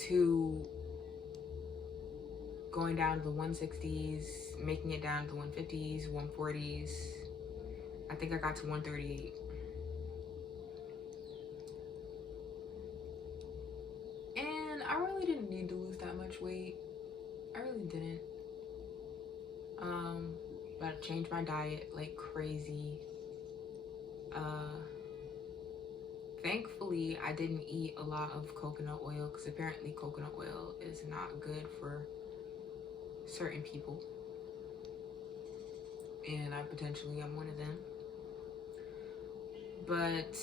to going down to the 160s, making it down to the 150s, 140s. I think I got to 138. And I really didn't need to lose that much weight. I really didn't. But I changed my diet like crazy. Thankfully, I didn't eat a lot of coconut oil because apparently coconut oil is not good for certain people. And I potentially am one of them. But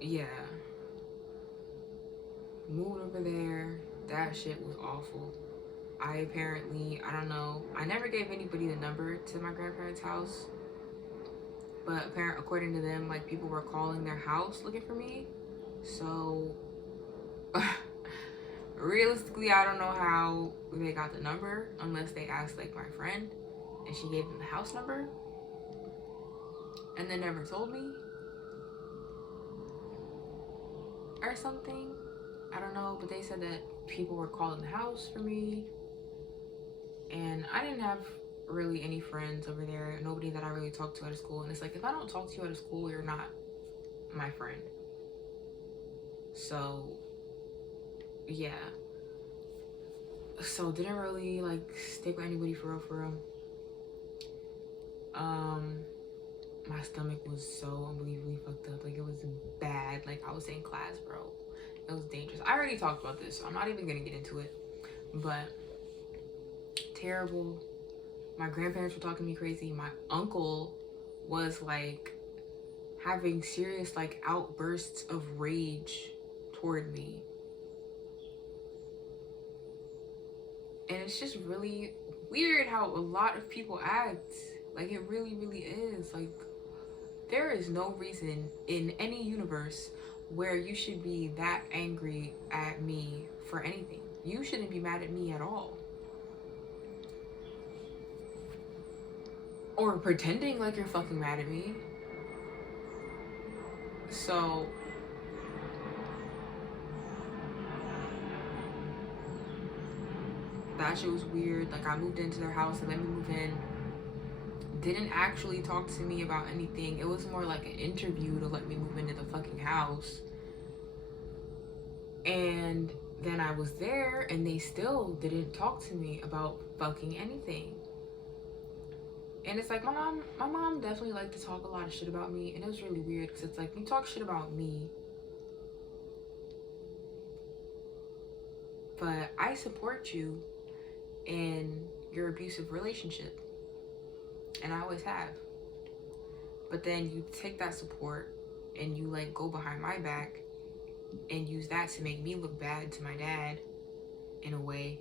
yeah, moved over there. That shit was awful. I don't know, I never gave anybody the number to my grandparents' house. But according to them, like people were calling their house looking for me. So realistically, I don't know how they got the number unless they asked like my friend and she gave them the house number and then never told me or something. I don't know, but they said that people were calling the house for me. And I didn't have really any friends over there, nobody that I really talked to out of school. And it's like, if I don't talk to you out of school, you're not my friend. So yeah, so didn't really like stick with anybody for real. My stomach was so unbelievably fucked up. Like it was bad. Like I was in class, bro, it was dangerous. I already talked about this, so I'm not even gonna get into it, but terrible. My grandparents were talking to me crazy. My uncle was like having serious like outbursts of rage toward me. And it's just really weird how a lot of people act. Like it really, really is. Like there is no reason in any universe where you should be that angry at me for anything. You shouldn't be mad at me at all. Or pretending like you're fucking mad at me. So that shit was weird. Like I moved into their house and let me move in. Didn't actually talk to me about anything. It was more like an interview to let me move into the fucking house. And then I was there and they still didn't talk to me about fucking anything. And it's like my mom definitely liked to talk a lot of shit about me, and it was really weird because it's like you talk shit about me, but I support you in your abusive relationship, and I always have. But then you take that support and you like go behind my back and use that to make me look bad to my dad in a way.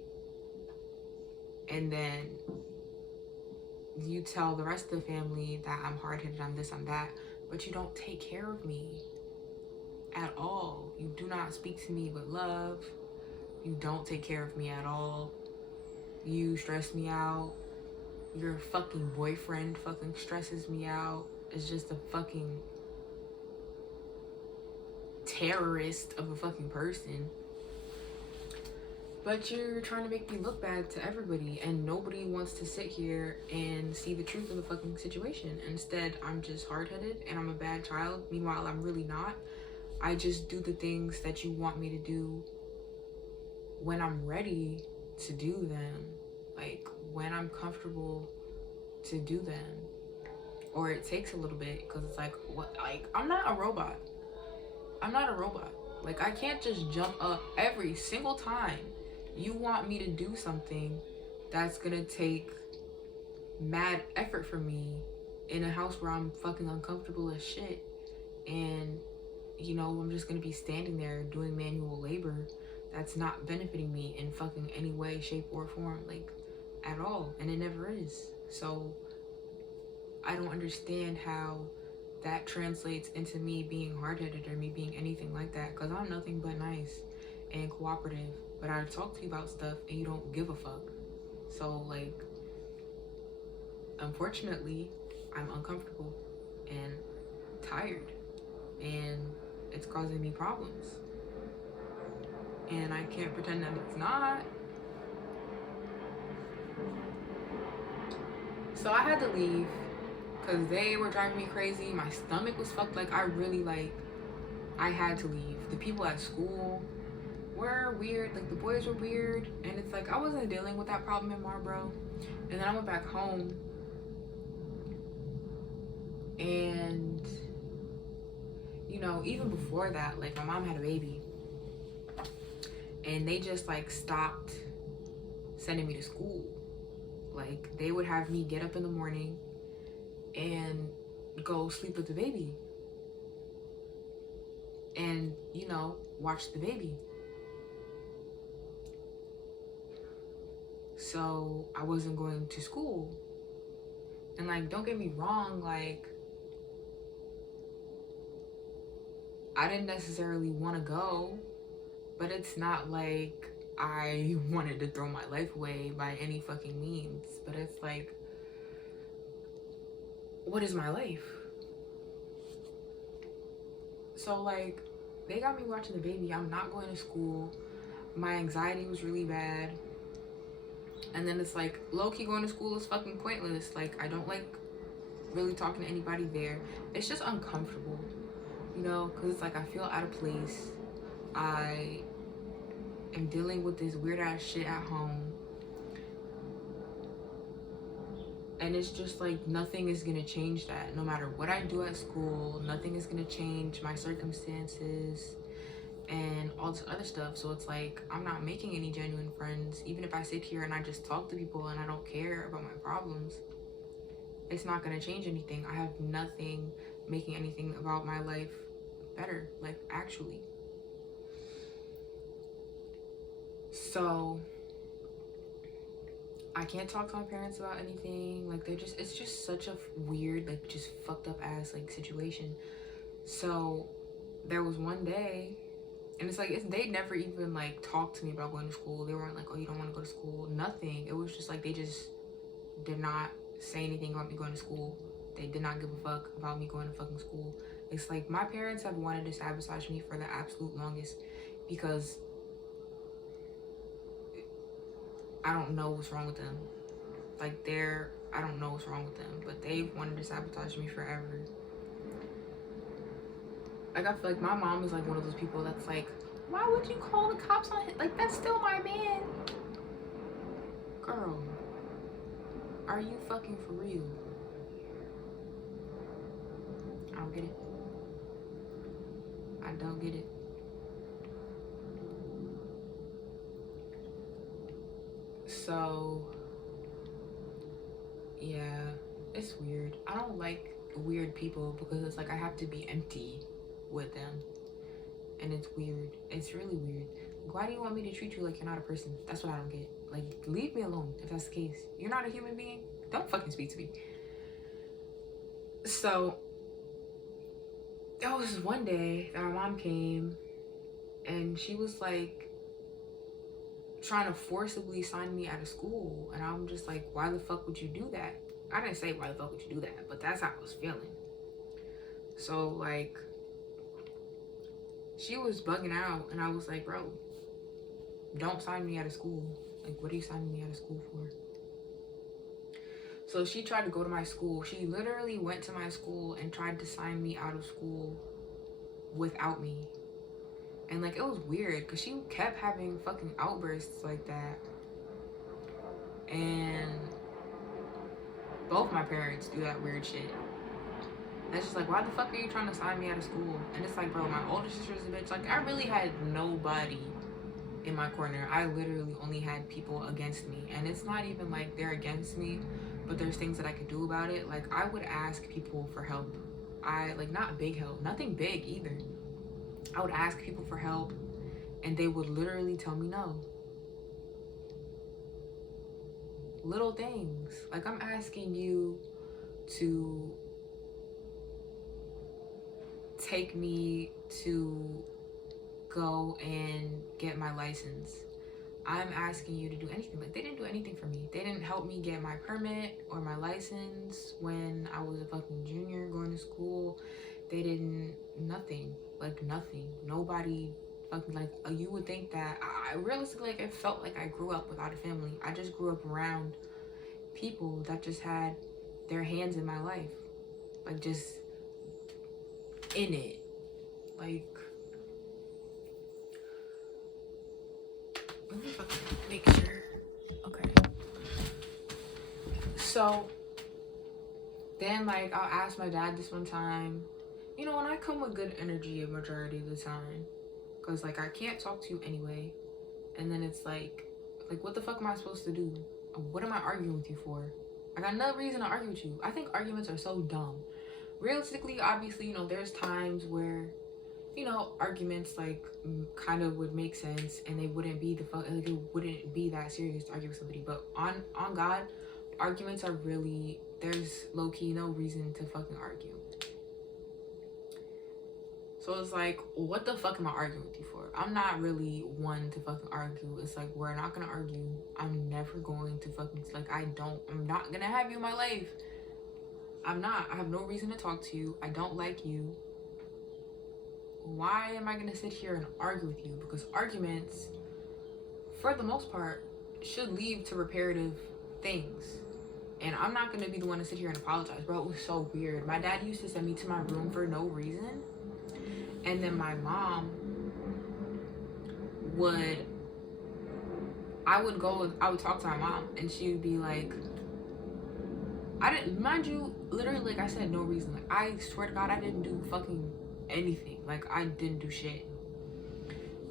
and then you tell the rest of the family that I'm hard-headed, I'm this, I'm that, but you don't take care of me at all. You do not speak to me with love. You don't take care of me at all. You stress me out. Your fucking boyfriend fucking stresses me out. Is just a fucking terrorist of a fucking person. But you're trying to make me look bad to everybody, and nobody wants to sit here and see the truth of the fucking situation. Instead, I'm just hard-headed and I'm a bad child. Meanwhile, I'm really not. I just do the things that you want me to do when I'm ready to do them. Like, when I'm comfortable to do them. Or it takes a little bit, because it's like, what? Like, I'm not a robot. I'm not a robot. Like, I can't just jump up every single time you want me to do something that's gonna take mad effort from me in a house where I'm fucking uncomfortable as shit. And, you know, I'm just gonna be standing there doing manual labor that's not benefiting me in fucking any way, shape, or form, like, at all. And it never is. So, I don't understand how that translates into me being hard-headed or me being anything like that, because I'm nothing but nice and cooperative, but I talk to you about stuff and you don't give a fuck. So, like, unfortunately, I'm uncomfortable and tired, and it's causing me problems, and I can't pretend that it's not. So I had to leave because they were driving me crazy. My stomach was fucked. Like, I had to leave. The people at school were weird. Like, the boys were weird. And it's like, I wasn't dealing with that problem in Marlboro. And then I went back home. And, you know, even before that, like, my mom had a baby. And they just, like, stopped sending me to school. Like, they would have me get up in the morning and go sleep with the baby. And, you know, watch the baby. So I wasn't going to school. And, like, don't get me wrong, like, I didn't necessarily want to go, but it's not like I wanted to throw my life away by any fucking means. But it's like, what is my life? So, like, they got me watching the baby. I'm not going to school. My anxiety was really bad. And then it's like, low-key going to school is fucking pointless. Like, I don't like really talking to anybody there. It's just uncomfortable, you know? Because it's like, I feel out of place. I am dealing with this weird-ass shit at home. And it's just like, nothing is gonna change that. No matter what I do at school, nothing is gonna change my circumstances and all this other stuff. So it's like, I'm not making any genuine friends. Even if I sit here and I just talk to people and I don't care about my problems, it's not gonna change anything. I have nothing making anything about my life better, like, actually. So I can't talk to my parents about anything. Like, it's just such a weird, like, just fucked up ass, like, situation. So there was one day, and it's like, they never even, like, talked to me about going to school. They weren't like, oh, you don't want to go to school. Nothing. It was just like, they just did not say anything about me going to school. They did not give a fuck about me going to fucking school. It's like, my parents have wanted to sabotage me for the absolute longest, because I don't know what's wrong with them. Like, I don't know what's wrong with them, but they've wanted to sabotage me forever. Like, I feel like my mom is like one of those people that's like, why would you call the cops on him? Like, that's still my man. Girl, are you fucking for real? I don't get it. I don't get it. So, yeah, it's weird. I don't like weird people because it's like, I have to be empty with them. And it's weird. It's really weird. why do you want me to treat you like you're not a person? That's what I don't get. Like, leave me alone if that's the case. You're not a human being. Don't fucking speak to me. So, there was one day that my mom came and she was like trying to forcibly sign me out of school. And I'm just like, why the fuck would you do that? I didn't say why the fuck would you do that, but that's how I was feeling. So, like, she was bugging out and I was like, bro, don't sign me out of school. Like, what are you signing me out of school for? So she tried to go to my school. She literally went to my school and tried to sign me out of school without me. And like, it was weird because she kept having fucking outbursts like that. And both my parents do that weird shit. That's just like, why the fuck are you trying to sign me out of school? And it's like, bro, my older sister's a bitch. Like, I really had nobody in my corner. I literally only had people against me. And it's not even like they're against me, but there's things that I could do about it. Like, I would ask people for help. Not big help, nothing big either. I would ask people for help and they would literally tell me no. Little things. Like, I'm asking you to take me to go and get my license. I'm asking you to do anything. Like, they didn't do anything for me. They didn't help me get my permit or my license when I was a fucking junior going to school. They didn't, nothing. Like, nothing. Nobody fucking, like, you would think that, I realistically, like, it felt like I grew up without a family. I just grew up around people that just had their hands in my life. Like, just in it. Like, let me fucking make sure. Okay. So, then, like, I'll ask my dad this one time. You know, and I come with good energy a majority of the time. Because, like, I can't talk to you anyway. And then it's like, what the fuck am I supposed to do? What am I arguing with you for? I got no reason to argue with you. I think arguments are so dumb. Realistically, obviously, you know, there's times where, you know, arguments, like, kind of would make sense. And they wouldn't be like, it wouldn't be that serious to argue with somebody. But on God, arguments are really, there's low-key no reason to fucking argue. So it's like, what the fuck am I arguing with you for? I'm not really one to fucking argue. It's like, we're not gonna argue. I'm never going to fucking, like, I'm not gonna have you in my life. I'm not. I have no reason to talk to you. I don't like you. Why am I gonna sit here and argue with you? Because arguments, for the most part, should lead to reparative things. And I'm not gonna be the one to sit here and apologize. Bro, it was so weird. My dad used to send me to my room for no reason. And then my mom I would talk to my mom and she would be like, mind you, literally, like I said, no reason. Like, I swear to God, I didn't do fucking anything. Like, I didn't do shit.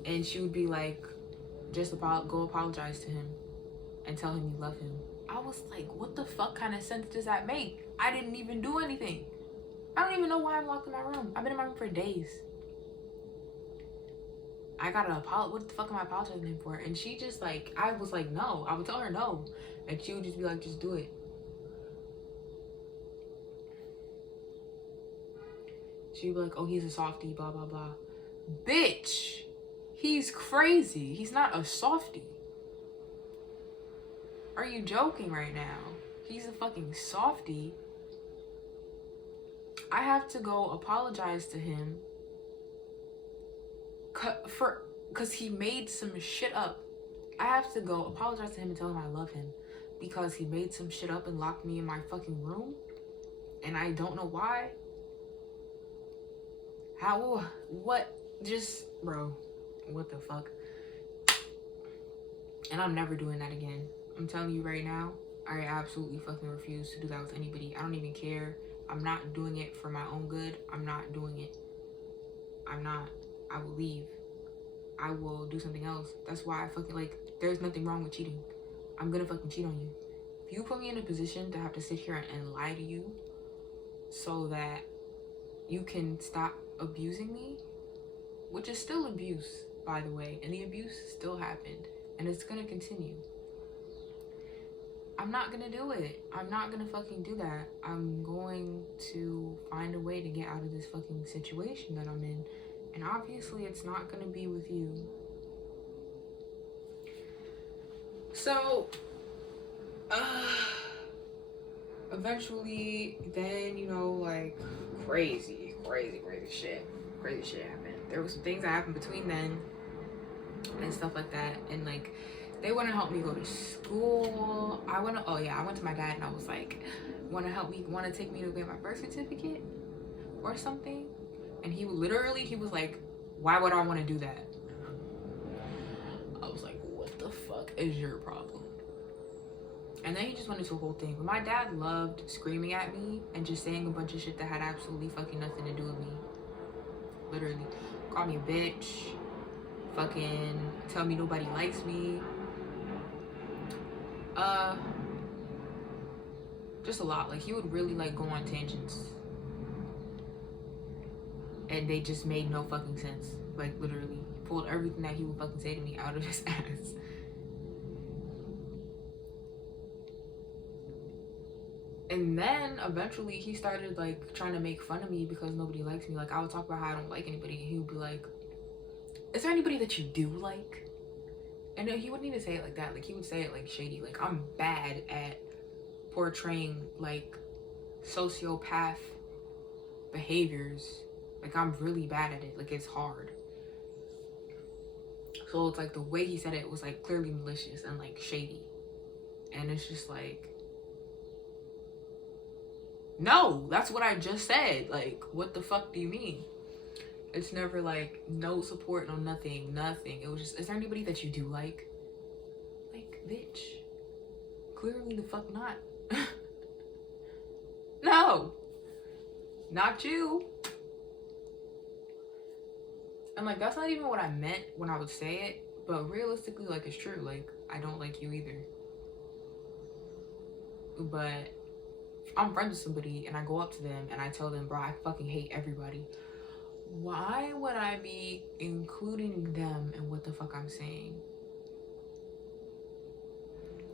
And she would be like, just go apologize to him and tell him you love him. I was like, what the fuck kind of sense does that make? I didn't even do anything. I don't even know why I'm locked in my room. I've been in my room for days. I gotta apologize. What the fuck am I apologizing to him for? And she just, like, I was like, no. I would tell her no. And she would just be like, just do it. She'd be like, oh, he's a softie, blah, blah, blah. Bitch, he's crazy. He's not a softie. Are you joking right now? He's a fucking softie. I have to go apologize to him because he made some shit up. I have to go apologize to him and tell him I love him because he made some shit up and locked me in my fucking room. And I don't know why. How? What? Just, bro, what the fuck? And I'm never doing that again. I'm telling you right now, I absolutely fucking refuse to do that with anybody. I don't even care. I'm not doing it for my own good. I'm not doing it. I'm not. I will leave. I will do something else. That's why I fucking, like, there's nothing wrong with cheating. I'm gonna fucking cheat on you. If you put me in a position to have to sit here and lie to you so that you can stop abusing me, which is still abuse, by the way, and the abuse still happened, and it's gonna continue. I'm not gonna do it. I'm not gonna fucking do that. I'm going to find a way to get out of this fucking situation that I'm in, and obviously it's not gonna be with you. So eventually, then, you know, like crazy shit happened. There was some things that happened between then and stuff like that, and like they want to help me go to school. I went to my dad and I was like, want to take me to get my birth certificate or something? And he was like, why would I want to do that? I was like, what the fuck is your problem? And then he just went into a whole thing. But my dad loved screaming at me and just saying a bunch of shit that had absolutely fucking nothing to do with me. Literally. Call me a bitch. Fucking tell me nobody likes me. Just a lot. Like, he would really like go on tangents. And they just made no fucking sense. Like, literally. Pulled everything that he would fucking say to me out of his ass. And then eventually he started like trying to make fun of me because nobody likes me. Like, I would talk about how I don't like anybody, and he would be like, is there anybody that you do like? And then he wouldn't even say it like that. Like, he would say it like shady. Like, I'm bad at portraying like sociopath behaviors. Like, I'm really bad at it. Like, it's hard. So it's like the way he said it was like clearly malicious and like shady. And it's just like, no, that's what I just said. Like, what the fuck do you mean? It's never like no support, no nothing. It was just, is there anybody that you do like? Like, bitch, clearly the fuck not. No, not you. And like, that's not even what I meant when I would say it, but realistically, like, it's true. Like, I don't like you either. But I'm friends with somebody and I go up to them and I tell them, bro, I fucking hate everybody. Why would I be including them in what the fuck I'm saying?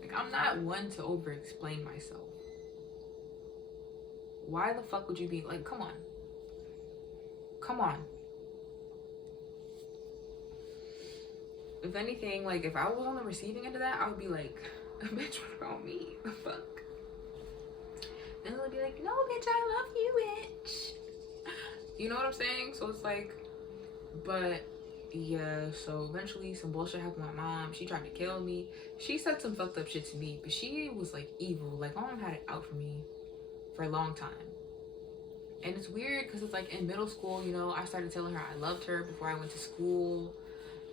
Like, I'm not one to over explain myself. Why the fuck would you be like, come on. If anything, like, if I was on the receiving end of that, I would be like, bitch, what about me? The fuck? And they'll be like, no, bitch, I love you, bitch. You know what I'm saying? So it's like, but yeah, so eventually some bullshit happened with my mom. She tried to kill me. She said some fucked up shit to me, but she was like evil. Like, my mom had it out for me for a long time. And it's weird because it's like in middle school, you know, I started telling her I loved her before I went to school.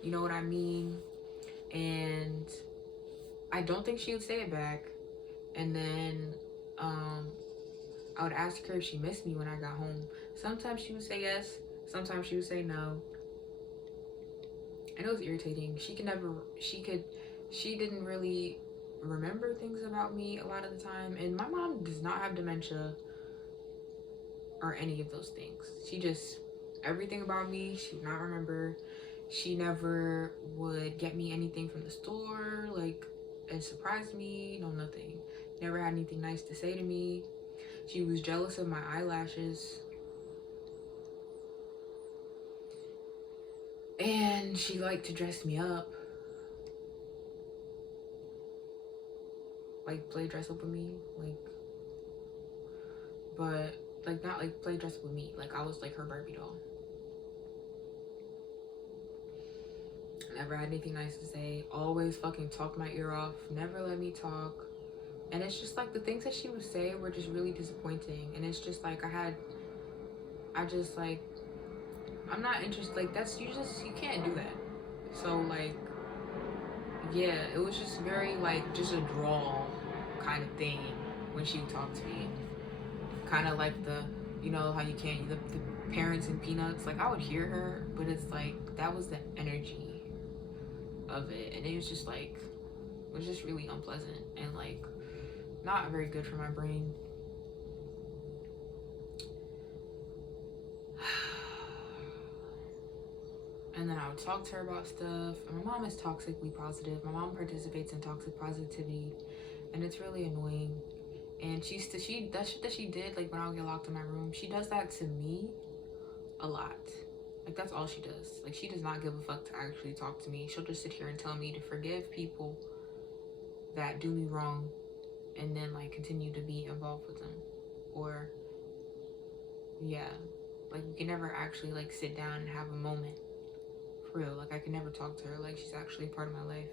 You know what I mean? And I don't think she would say it back. And then I would ask her if she missed me when I got home. Sometimes she would say yes, sometimes she would say no. And it was irritating. She didn't really remember things about me a lot of the time. And my mom does not have dementia or any of those things. She just, everything about me, she would not remember. She never would get me anything from the store, like, and surprise me, no, nothing. Never had anything nice to say to me. She was jealous of my eyelashes. And she liked to dress me up. Like, play dress up with me. Like, but, like, not like play dress up with me. Like, I was like her Barbie doll. Never had anything nice to say. Always fucking talked my ear off. Never let me talk. And it's just like the things that she would say were just really disappointing. And it's just like I'm not interested. Like, you can't do that. So like, yeah, it was just very like just a drawl kind of thing when she would talk to me. Kind of like the, you know how you can't, the parents in Peanuts. Like, I would hear her, but it's like, that was the energy of it. And it was just like, it was just really unpleasant and like not very good for my brain. And then I would talk to her about stuff. And my mom is toxically positive. My mom participates in toxic positivity, and it's really annoying. And she that shit that she did, like when I would get locked in my room, she does that to me a lot. Like that's all she does. Like she does not give a fuck to actually talk to me. She'll just sit here and tell me to forgive people that do me wrong, and then like continue to be involved with them. Or yeah, like we can never actually like sit down and have a moment for real. Like I can never talk to her like she's actually a part of my life.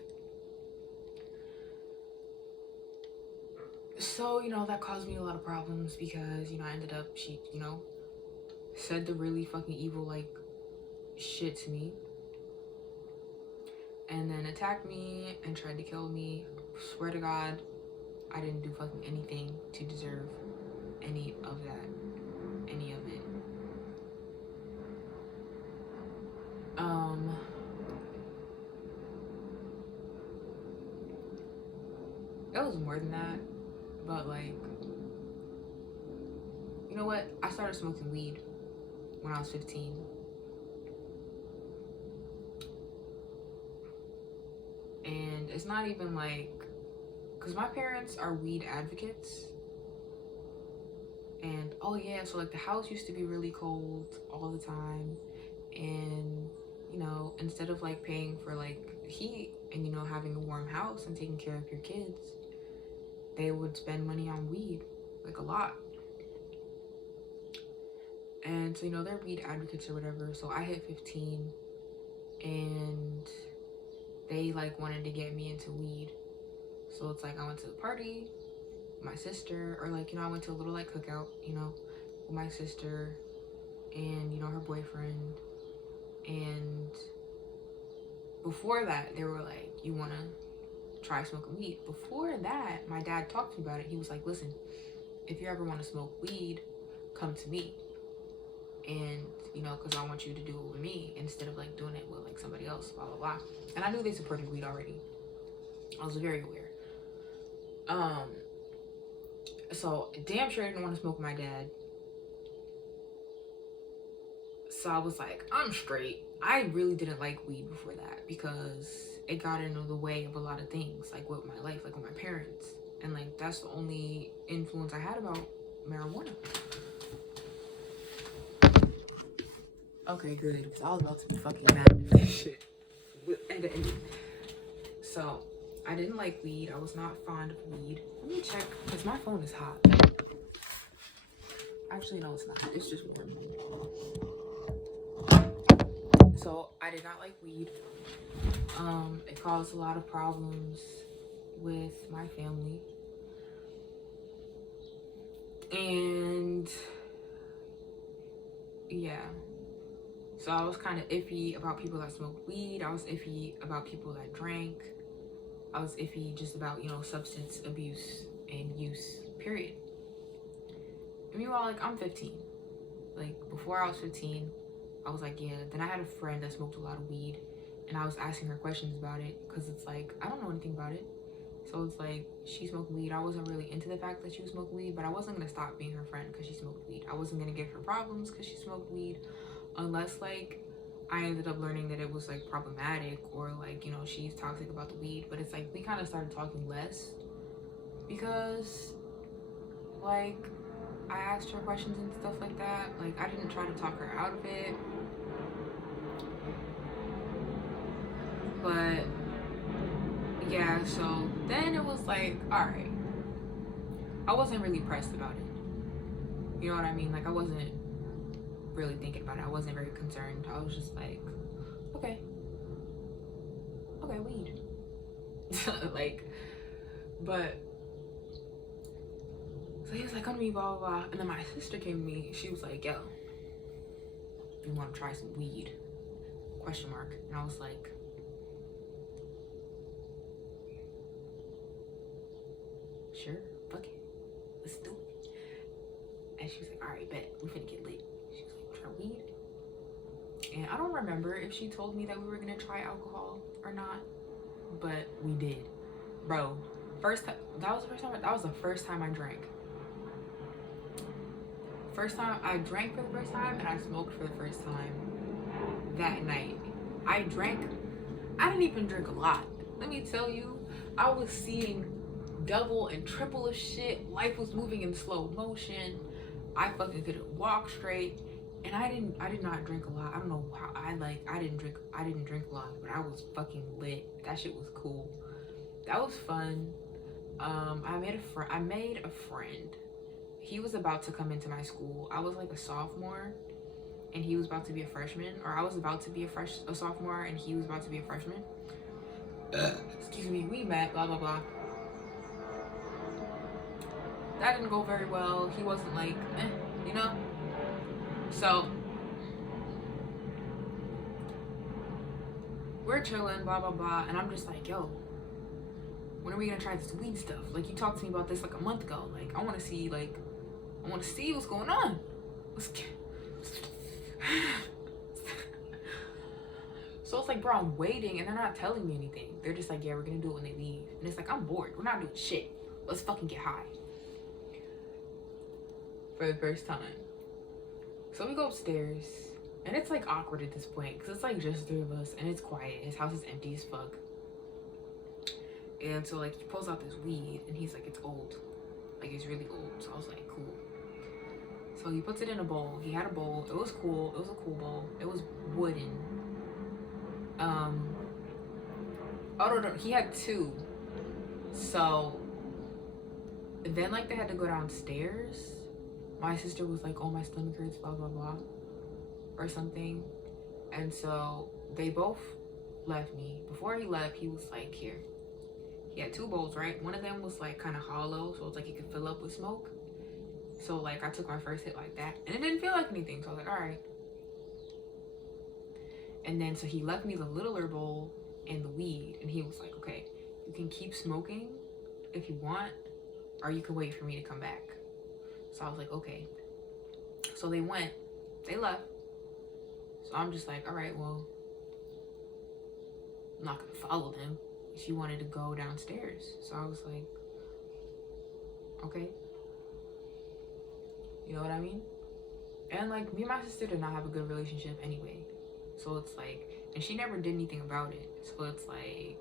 So, you know, that caused me a lot of problems because, you know, I ended up, she, you know, said the really fucking evil, like, shit to me. And then attacked me and tried to kill me. Swear to God, I didn't do fucking anything to deserve any of that. Any of it. It was more than that. But, like, you know what? I started smoking weed when I was 15. And it's not even like, because my parents are weed advocates. And, oh yeah, so like the house used to be really cold all the time. And, you know, instead of like paying for like heat and, you know, having a warm house and taking care of your kids, they would spend money on weed, like a lot. And so, you know, they're weed advocates or whatever. So I hit 15 and they like wanted to get me into weed. So it's like I went to the party with my sister, or like, you know, I went to a little like cookout, you know, with my sister and, you know, her boyfriend. And before that, they were like, you want to try smoking weed? Before that, my dad talked to me about it. He was like, listen, if you ever want to smoke weed, come to me. And, you know, because I want you to do it with me instead of like doing it with like somebody else, blah, blah, blah. And I knew they supported weed already. I was very aware. So damn sure I didn't want to smoke with my dad. So I was like, I'm straight. I really didn't like weed before that because it got into the way of a lot of things, like with my life, like with my parents. And like, that's the only influence I had about marijuana. Okay, good, because I was about to be fucking mad at this shit. So, I didn't like weed. I was not fond of weed. Let me check, because my phone is hot. Actually, no, it's not. It's just warm. So, I did not like weed. It caused a lot of problems with my family. And, yeah. So I was kind of iffy about people that smoked weed. I was iffy about people that drank. I was iffy just about, you know, substance abuse and use, period. And meanwhile, like, I'm 15. Like, before I was 15, I was like, yeah. Then I had a friend that smoked a lot of weed, and I was asking her questions about it, because it's like, I don't know anything about it. So it's like, she smoked weed. I wasn't really into the fact that she was smoking weed, but I wasn't going to stop being her friend because she smoked weed. I wasn't going to give her problems because she smoked weed. Unless like I ended up learning that it was like problematic, or like, you know, she's toxic about the weed. But it's like we kind of started talking less because like I asked her questions and stuff like that. Like I didn't try to talk her out of it, but yeah. So then it was like, all right, I wasn't really pressed about it, you know what I mean? Like I wasn't really thinking about it. I wasn't very concerned. I was just like, okay, weed. Like, but so he was like, come to me, blah, blah, blah. And then my sister came to me. She was like, yo, you want to try some weed? Question mark. And I was like, sure, fuck it, let's do it. And she was like, all right, bet, we finna get lit. She was like, try weed. And I don't remember if she told me that we were gonna try alcohol or not, but we did. Bro, first time, that was the first time I drank. First time I drank for the first time, and I smoked for the first time that night. I didn't even drink a lot. Let me tell you, I was seeing double and triple of shit. Life was moving in slow motion. I fucking couldn't walk straight. And I did not drink a lot. I don't know how I didn't drink a lot, but I was fucking lit. That shit was cool. That was fun. I made a friend. He was about to come into my school. I was like a sophomore and he was about to be a freshman, or I was about to be a sophomore and he was about to be a freshman. Excuse me, we met, blah blah blah. That didn't go very well. He wasn't like, you know? So we're chilling, blah blah blah, and I'm just like, yo, when are we gonna try this weed stuff? Like, you talked to me about this like a month ago. Like, I wanna see what's going on. So it's like, bro, I'm waiting and they're not telling me anything. They're just like, yeah, we're gonna do it when they leave. And it's like, I'm bored. We're not doing shit. Let's fucking get high. For the first time. So we go upstairs and it's like awkward at this point because it's like just three of us and it's quiet. His house is empty as fuck. And so like he pulls out this weed and he's like, it's old. Like, it's really old. So I was like, cool. So he puts it in a bowl. He had a bowl. It was cool. It was a cool bowl. It was wooden. Oh no, he had two. So then like they had to go downstairs. My sister was like, oh, my stomach hurts, blah blah blah, or something. And so they both left me. Before he left, he was like, here. He had two bowls, right? One of them was like kind of hollow, so it's like it could fill up with smoke. So like I took my first hit like that and it didn't feel like anything. So I was like, all right. And then so he left me the littler bowl and the weed, and he was like, okay, you can keep smoking if you want, or you can wait for me to come back. So I was like, okay. So they left. So I'm just like, all right, well, I'm not gonna follow them. She wanted to go downstairs. So I was like, okay. You know what I mean? And like, me and my sister did not have a good relationship anyway. So it's like, and she never did anything about it. So it's like,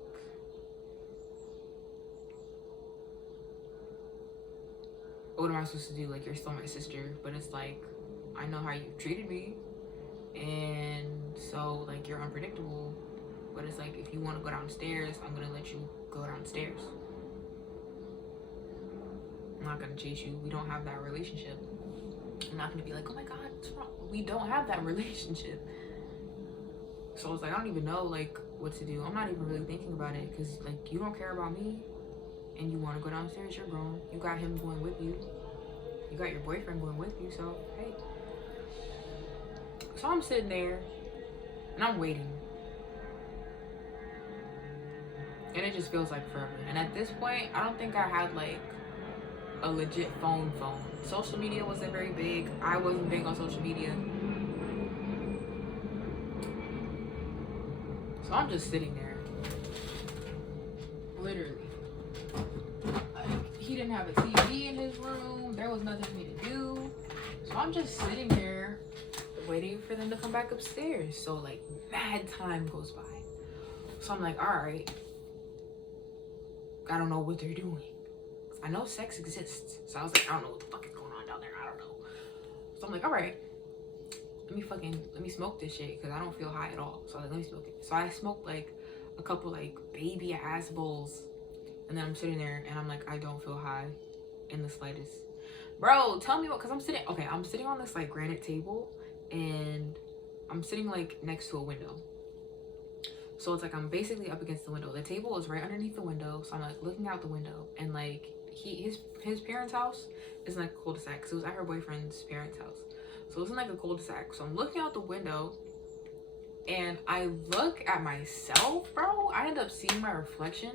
what am I supposed to do? Like, you're still my sister, but it's like, I know how you treated me, and so like, you're unpredictable. But it's like, if you want to go downstairs, I'm gonna let you go downstairs. I'm not gonna chase you. We don't have that relationship. I'm not gonna be like, oh my god, what's wrong? We don't have that relationship. So it's like, I don't even know like what to do. I'm not even really thinking about it because like, you don't care about me and you want to go downstairs. You're grown. You got him going with you. You got your boyfriend going with you. So hey. So I'm sitting there and I'm waiting. And it just feels like forever. And at this point, I don't think I had like a legit phone. Social media wasn't very big. I wasn't big on social media. So I'm just sitting there. Literally. Like, he didn't have a TV in his room. There was nothing for me to do. So I'm just sitting there waiting for them to come back upstairs. So like, mad time goes by. So I'm like, all right. I don't know what they're doing. I know sex exists. So I was like, I don't know what the fuck is going on down there. I don't know. So I'm like, all right. Let me smoke this shit because I don't feel high at all. So I was like, let me smoke it. So I smoked like a couple like baby ass bowls. And then I'm sitting there and I'm like, I don't feel high in the slightest. Bro, tell me what, because I'm sitting on this like granite table and I'm sitting like next to a window. So it's like I'm basically up against the window. The table is right underneath the window. So I'm like looking out the window and like his parents' house is in like a cul-de-sac. So it was at her boyfriend's parents' house. So it was in like a cul-de-sac. So I'm looking out the window and I look at myself, bro. I end up seeing my reflection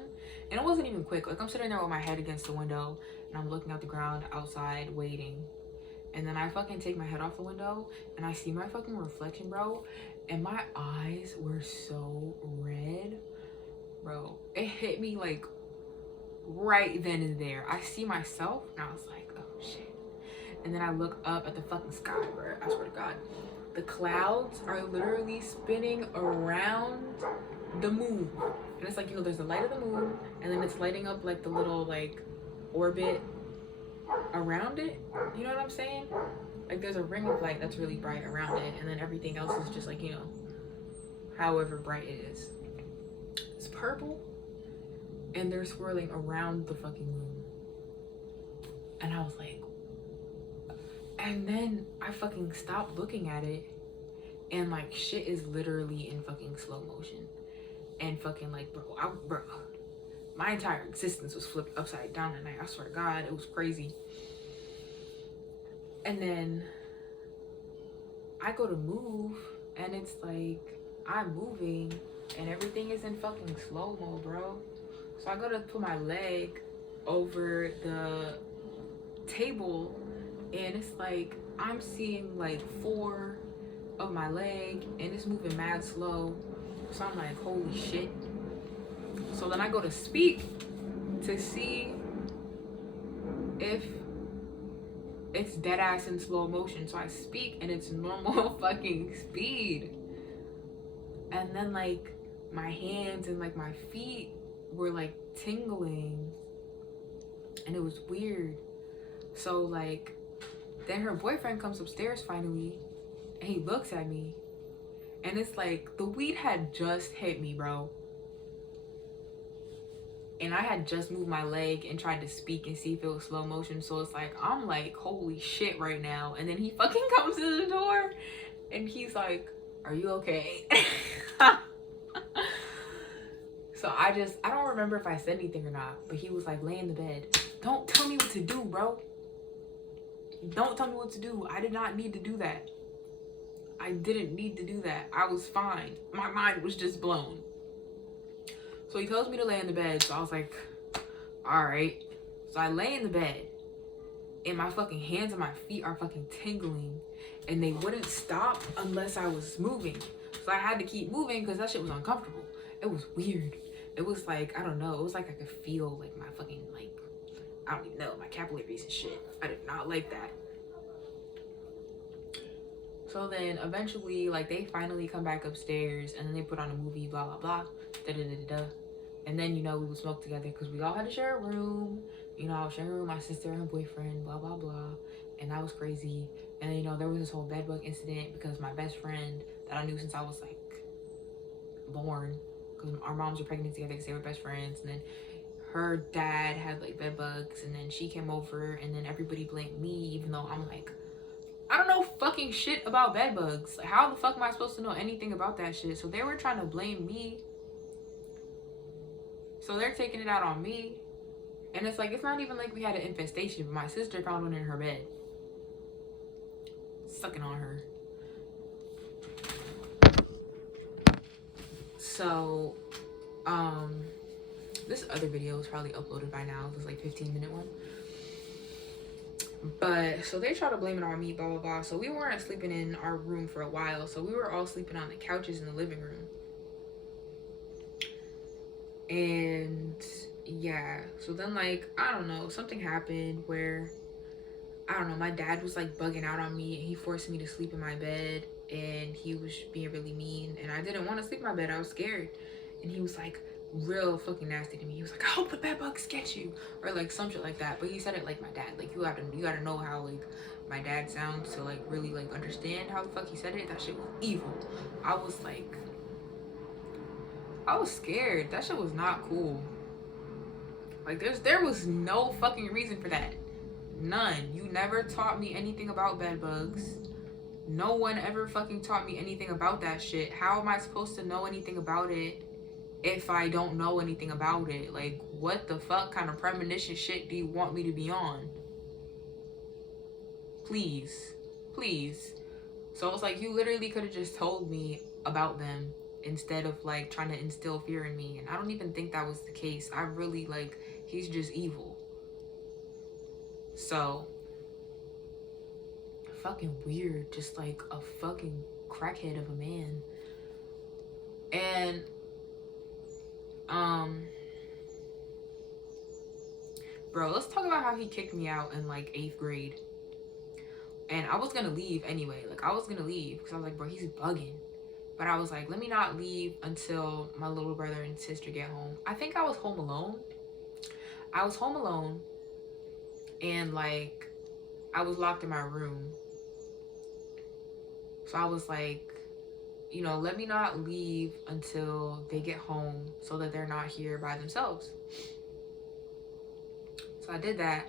and it wasn't even quick. Like I'm sitting there with my head against the window and I'm looking at the ground outside waiting. And then I fucking take my head off the window and I see my fucking reflection, bro. And my eyes were so red, bro. It hit me like right then and there. I see myself and I was like, oh shit. And then I look up at the fucking sky, bro. I swear to God. the clouds are literally spinning around the moon. And it's like, you know, there's the light of the moon, and then it's lighting up like the little like orbit around it. You know what I'm saying? Like there's a ring of light that's really bright around it, and then everything else is just like, you know, however bright it is. It's purple, and they're swirling around the fucking moon. And I was like, and then I fucking stopped looking at it, and like shit is literally in fucking slow motion. And fucking like, bro, my entire existence was flipped upside down that night. I swear to God, it was crazy. And then I go to move, and it's like I'm moving, and everything is in fucking slow-mo, bro. So I go to put my leg over the table, and it's like I'm seeing like 4 of my leg, and it's moving mad slow. So I'm like, holy shit. So then I go to speak to see if it's dead ass in slow motion. So I speak, and it's normal fucking speed. And then like my hands and like my feet were like tingling, and it was weird. So like then her boyfriend comes upstairs finally, and he looks at me, and it's like the weed had just hit me, bro. And I had just moved my leg and tried to speak and see if it was slow motion. So it's like, I'm like, holy shit right now. And then he fucking comes to the door, and he's like, are you okay? So I don't remember if I said anything or not, but he was like, lay in the bed. Don't tell me what to do, bro. Don't tell me what to do. I did not need to do that. I didn't need to do that. I was fine. My mind was just blown. So he tells me to lay in the bed. So I was like, all right. So I lay in the bed, and my fucking hands and my feet are fucking tingling, and they wouldn't stop unless I was moving. So I had to keep moving because that shit was uncomfortable. It was weird. It was like, I don't know. It was like I could feel like my fucking, like, I don't even know, my capillaries and shit. I did not like that. So then eventually, like, they finally come back upstairs, and then they put on a movie, blah, blah, blah, da-da-da-da-da. And then, you know, we would smoke together because we all had to share a room. You know, I was sharing a room with my sister and her boyfriend, blah, blah, blah. And that was crazy. And then, you know, there was this whole bedbug incident because my best friend that I knew since I was, like, born, because our moms were pregnant together because they were best friends. And then her dad had, like, bed bugs. And then she came over, and then everybody blamed me, even though I'm, like, I don't know fucking shit about bed bugs. Like, how the fuck am I supposed to know anything about that shit? So they were trying to blame me. So they're taking it out on me. And it's like, it's not even like we had an infestation, but my sister found one in her bed. Sucking on her. So, this other video is probably uploaded by now. It was like 15-minute one. But, so they try to blame it on me, blah, blah, blah. So we weren't sleeping in our room for a while. So we were all sleeping on the couches in the living room. And yeah, so then like, I don't know, something happened where, I don't know, my dad was like bugging out on me, and he forced me to sleep in my bed, and he was being really mean, and I didn't want to sleep in my bed. I was scared. And he was like real fucking nasty to me. He was like, I hope the bed bugs get you, or like some shit like that. But he said it like my dad. Like, you gotta know how like my dad sounds to like really like understand how the fuck he said it. That shit was evil. I was like, I was scared. That shit was not cool. Like, there was no fucking reason for that. None. You never taught me anything about bed bugs. No one ever fucking taught me anything about that shit. How am I supposed to know anything about it if I don't know anything about it? Like, what the fuck kind of premonition shit do you want me to be on? Please. Please. So it's like, you literally could have just told me about them instead of like trying to instill fear in me. And I don't even think that was the case. I really like, he's just evil. So fucking weird, just like a fucking crackhead of a man. And bro, let's talk about how he kicked me out in like 8th grade. And I was gonna leave anyway. Like, I was gonna leave because I was like, bro, he's bugging. But I was like, let me not leave until my little brother and sister get home. I think I was home alone. I was home alone, and like, I was locked in my room. So I was like, you know, let me not leave until they get home so that they're not here by themselves. So I did that.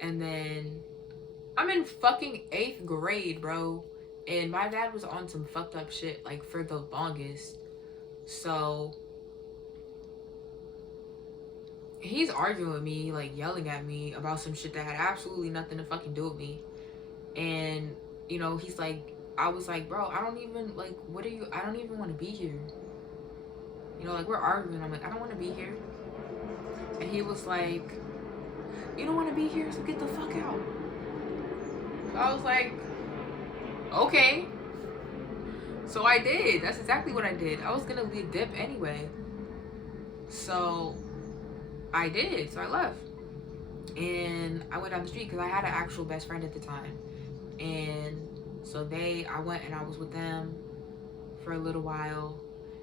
And then I'm in fucking 8th grade, bro. And my dad was on some fucked up shit, like, for the longest. So he's arguing with me, like, yelling at me about some shit that had absolutely nothing to fucking do with me. And, you know, he's like, I was like, bro, I don't even, like, I don't even want to be here. You know, like, we're arguing. I'm like, I don't want to be here. And he was like, you don't want to be here, so get the fuck out. So I was like, okay. So I did. That's exactly what I did. I was gonna leave dip anyway. So I did. So I left. And I went down the street because I had an actual best friend at the time. And so I went and I was with them for a little while.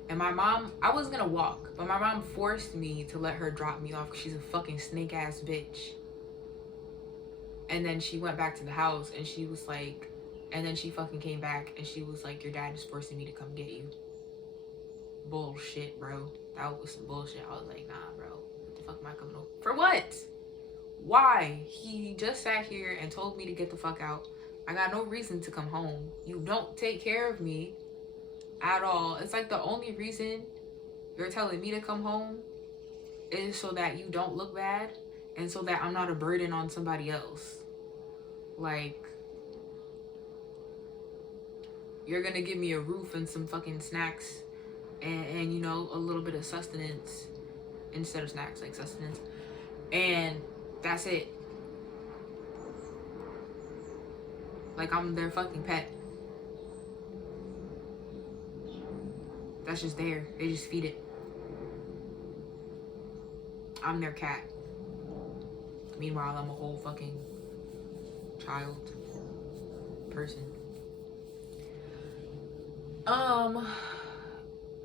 And my mom, I was gonna walk, but my mom forced me to let her drop me off because she's a fucking snake ass bitch. And then she went back to the house and she was like, and then she fucking came back and she was like, your dad is forcing me to come get you. Bullshit, bro. That was some bullshit. I was like, nah, bro. What the fuck am I coming over? For what? Why? He just sat here and told me to get the fuck out. I got no reason to come home. You don't take care of me at all. It's like the only reason you're telling me to come home is so that you don't look bad and so that I'm not a burden on somebody else. Like, you're gonna give me a roof and some fucking snacks and you know, a little bit of sustenance instead of snacks, like sustenance. And that's it. Like, I'm their fucking pet. That's just there. They just feed it. I'm their cat. Meanwhile, I'm a whole fucking child person.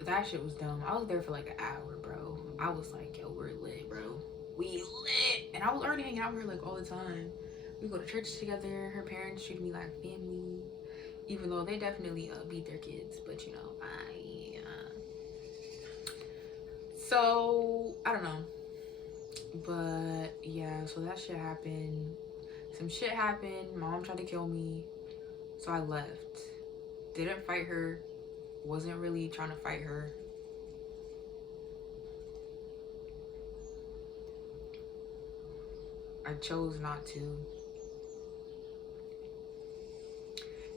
That shit was dumb. I was there for like an hour, bro. I was like, yo, we're lit, bro. We lit. And I was already hanging out with her like all the time. We go to church together. Her parents treat me like family, even though they definitely beat their kids. But you know, so I don't know. But yeah, so that shit happened. Some shit happened. Mom tried to kill me, so I left. Didn't fight her. Wasn't really trying to fight her. I chose not to.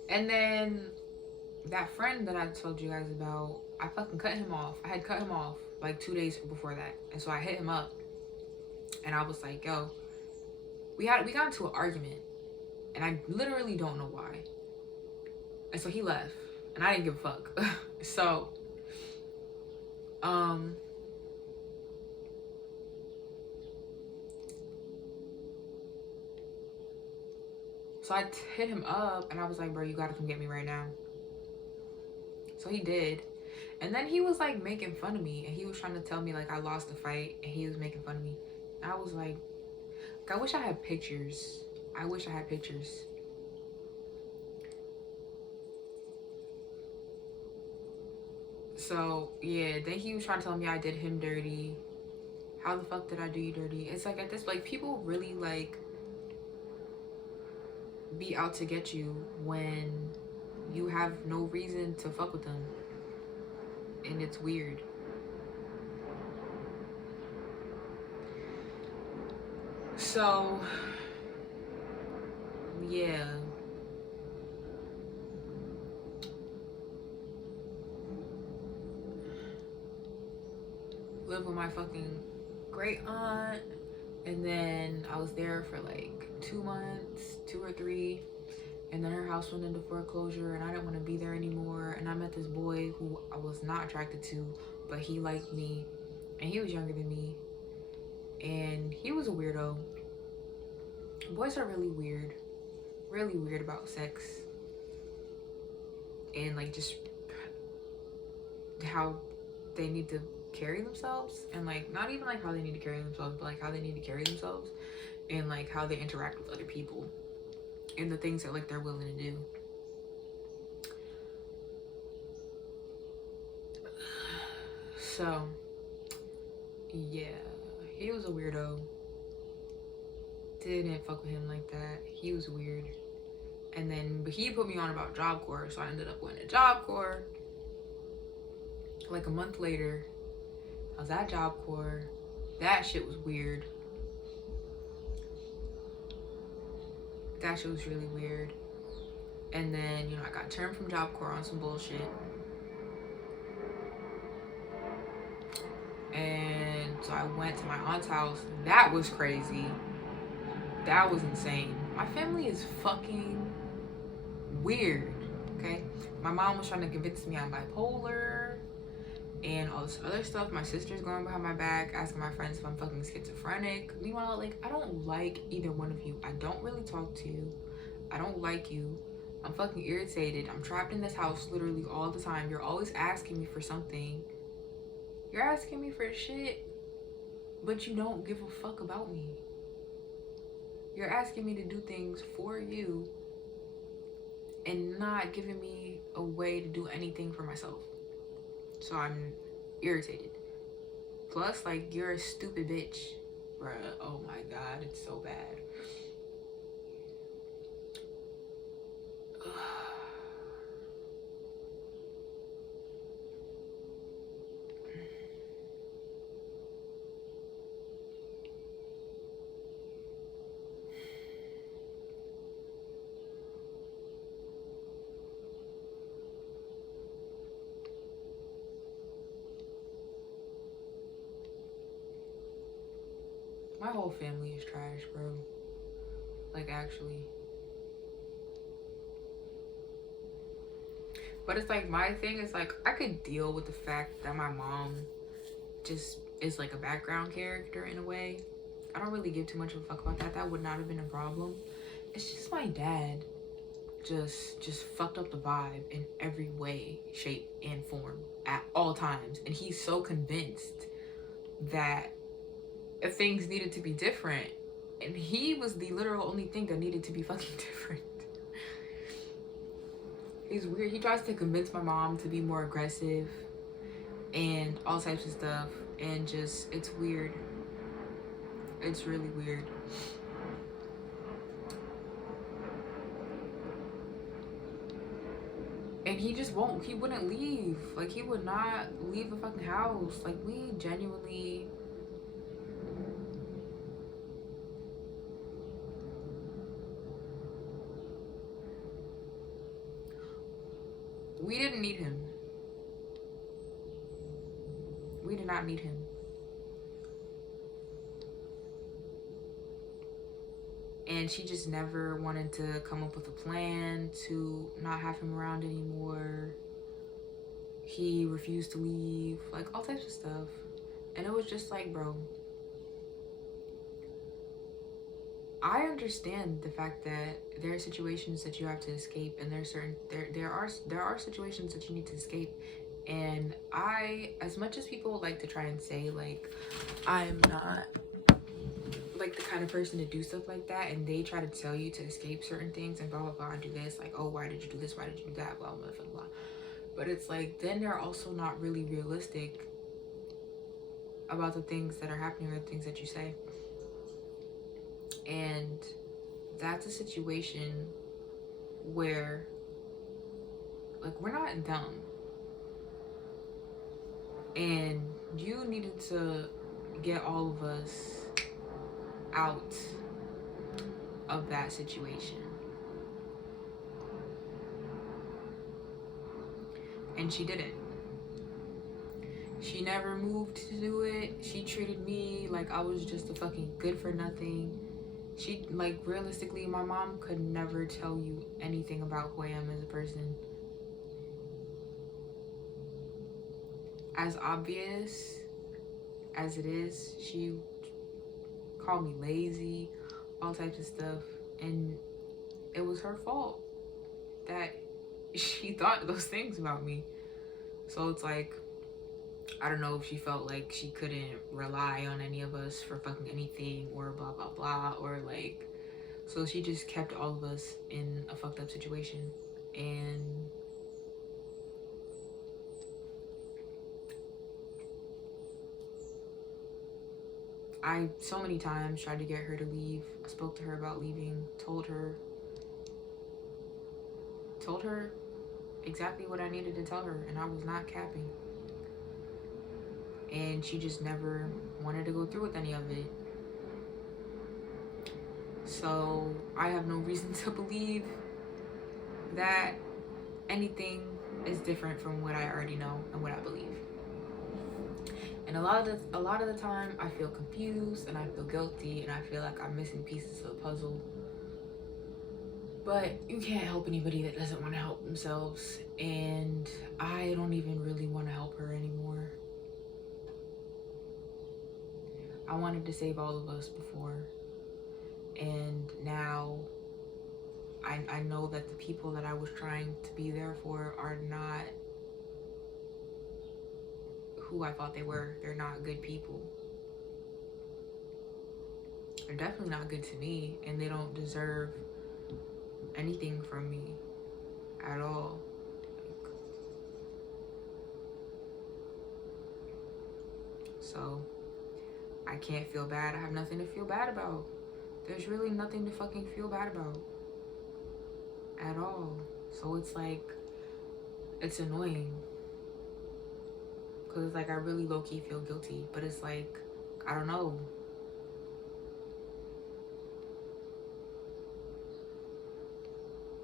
And then that friend that I told you guys about, I fucking cut him off. I had cut him off like 2 days before that. And so I hit him up and I was like, yo, we got into an argument and I literally don't know why. And so he left and I didn't give a fuck. So I hit him up and I was like, bro, you gotta come get me right now. So he did. And then he was like making fun of me and he was trying to tell me like I lost the fight and he was making fun of me. And I was like, I wish I had pictures. I wish I had pictures. So yeah, then he was trying to tell me I did him dirty. How the fuck did I do you dirty? It's like at this, like, people really like be out to get you when you have no reason to fuck with them. And it's weird. So yeah. Lived with my fucking great aunt, and then I was there for like 2 months, 2 or 3, and then her house went into foreclosure and I didn't want to be there anymore. And I met this boy who I was not attracted to, but he liked me and he was younger than me and he was a weirdo. Boys are really weird. really weird about sex and like just how they need to carry themselves, and like not even like how they need to carry themselves, but like how they need to carry themselves and like how they interact with other people and the things that like they're willing to do. So yeah, he was a weirdo. Didn't fuck with him like that. He was weird. And then, but he put me on about Job Corps, so I ended up going to Job Corps. Like a month later, I was at Job Corps. That shit was weird. That shit was really weird. And then, you know, I got turned from Job Corps on some bullshit. And so I went to my aunt's house. That was crazy. That was insane. My family is fucking weird, okay? My mom was trying to convince me I'm bipolar and all this other stuff. My sister's going behind my back asking my friends if I'm fucking schizophrenic. Meanwhile, like, I don't like either one of you. I don't really talk to you. I don't like you. I'm fucking irritated. I'm trapped in this house literally all the time. You're always asking me for something. You're asking me for shit, but you don't give a fuck about me. You're asking me to do things for you and not giving me a way to do anything for myself. So I'm irritated. Plus, like, you're a stupid bitch. Bruh, oh my god, it's so bad. My whole family is trash, bro. Like, actually. But it's like, my thing is like, I could deal with the fact that my mom just is like a background character in a way. I don't really give too much of a fuck about that. That would not have been a problem. It's just my dad just fucked up the vibe in every way, shape, and form at all times. And he's so convinced that if things needed to be different, and he was the literal only thing that needed to be fucking different. He's weird. He tries to convince my mom to be more aggressive and all types of stuff, and just, it's weird. It's really weird. And he just won't, he wouldn't leave. Like, he would not leave the fucking house. Like, we genuinely, we didn't need him. We did not need him. And she just never wanted to come up with a plan to not have him around anymore. He refused to leave, like all types of stuff. And it was just like, bro, I understand the fact that there are situations that you have to escape, and there are situations that you need to escape. And I, as much as people like to try and say like I'm not like the kind of person to do stuff like that, and they try to tell you to escape certain things and blah blah blah and do this, like, oh, why did you do this, why did you do that, blah blah blah blah. But it's like, then they're also not really realistic about the things that are happening or the things that you say. And that's a situation where, like, we're not dumb, and you needed to get all of us out of that situation. And she didn't. She never moved to do it. She treated me like I was just a fucking good for nothing. She, like, realistically, my mom could never tell you anything about who I am as a person. As obvious as it is, she called me lazy, all types of stuff. And it was her fault that she thought those things about me. So it's like, I don't know if she felt like she couldn't rely on any of us for fucking anything or blah blah blah, or like, so she just kept all of us in a fucked up situation. And I so many times tried to get her to leave. I spoke to her about leaving, told her exactly what I needed to tell her, and I was not capping. And she just never wanted to go through with any of it. So I have no reason to believe that anything is different from what I already know and what I believe. And a lot of the time I feel confused and I feel guilty and I feel like I'm missing pieces of the puzzle. But you can't help anybody that doesn't want to help themselves, and I don't even really want to help her anymore. I wanted to save all of us before, and now I know that the people that I was trying to be there for are not who I thought they were. They're not good people. They're definitely not good to me, and they don't deserve anything from me at all. So I can't feel bad. I have nothing to feel bad about. There's really nothing to fucking feel bad about at all. So it's like, it's annoying, because it's like I really low-key feel guilty, but it's like, I don't know.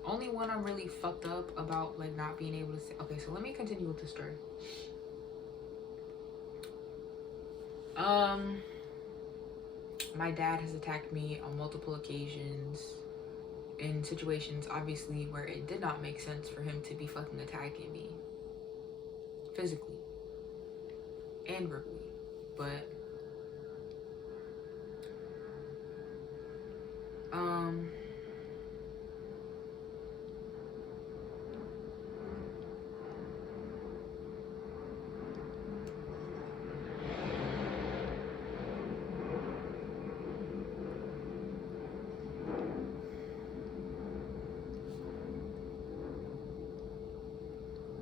Only when I'm really fucked up about like not being able to say. Okay, so let me continue with the story. My dad has attacked me on multiple occasions in situations obviously where it did not make sense for him to be fucking attacking me physically and verbally, but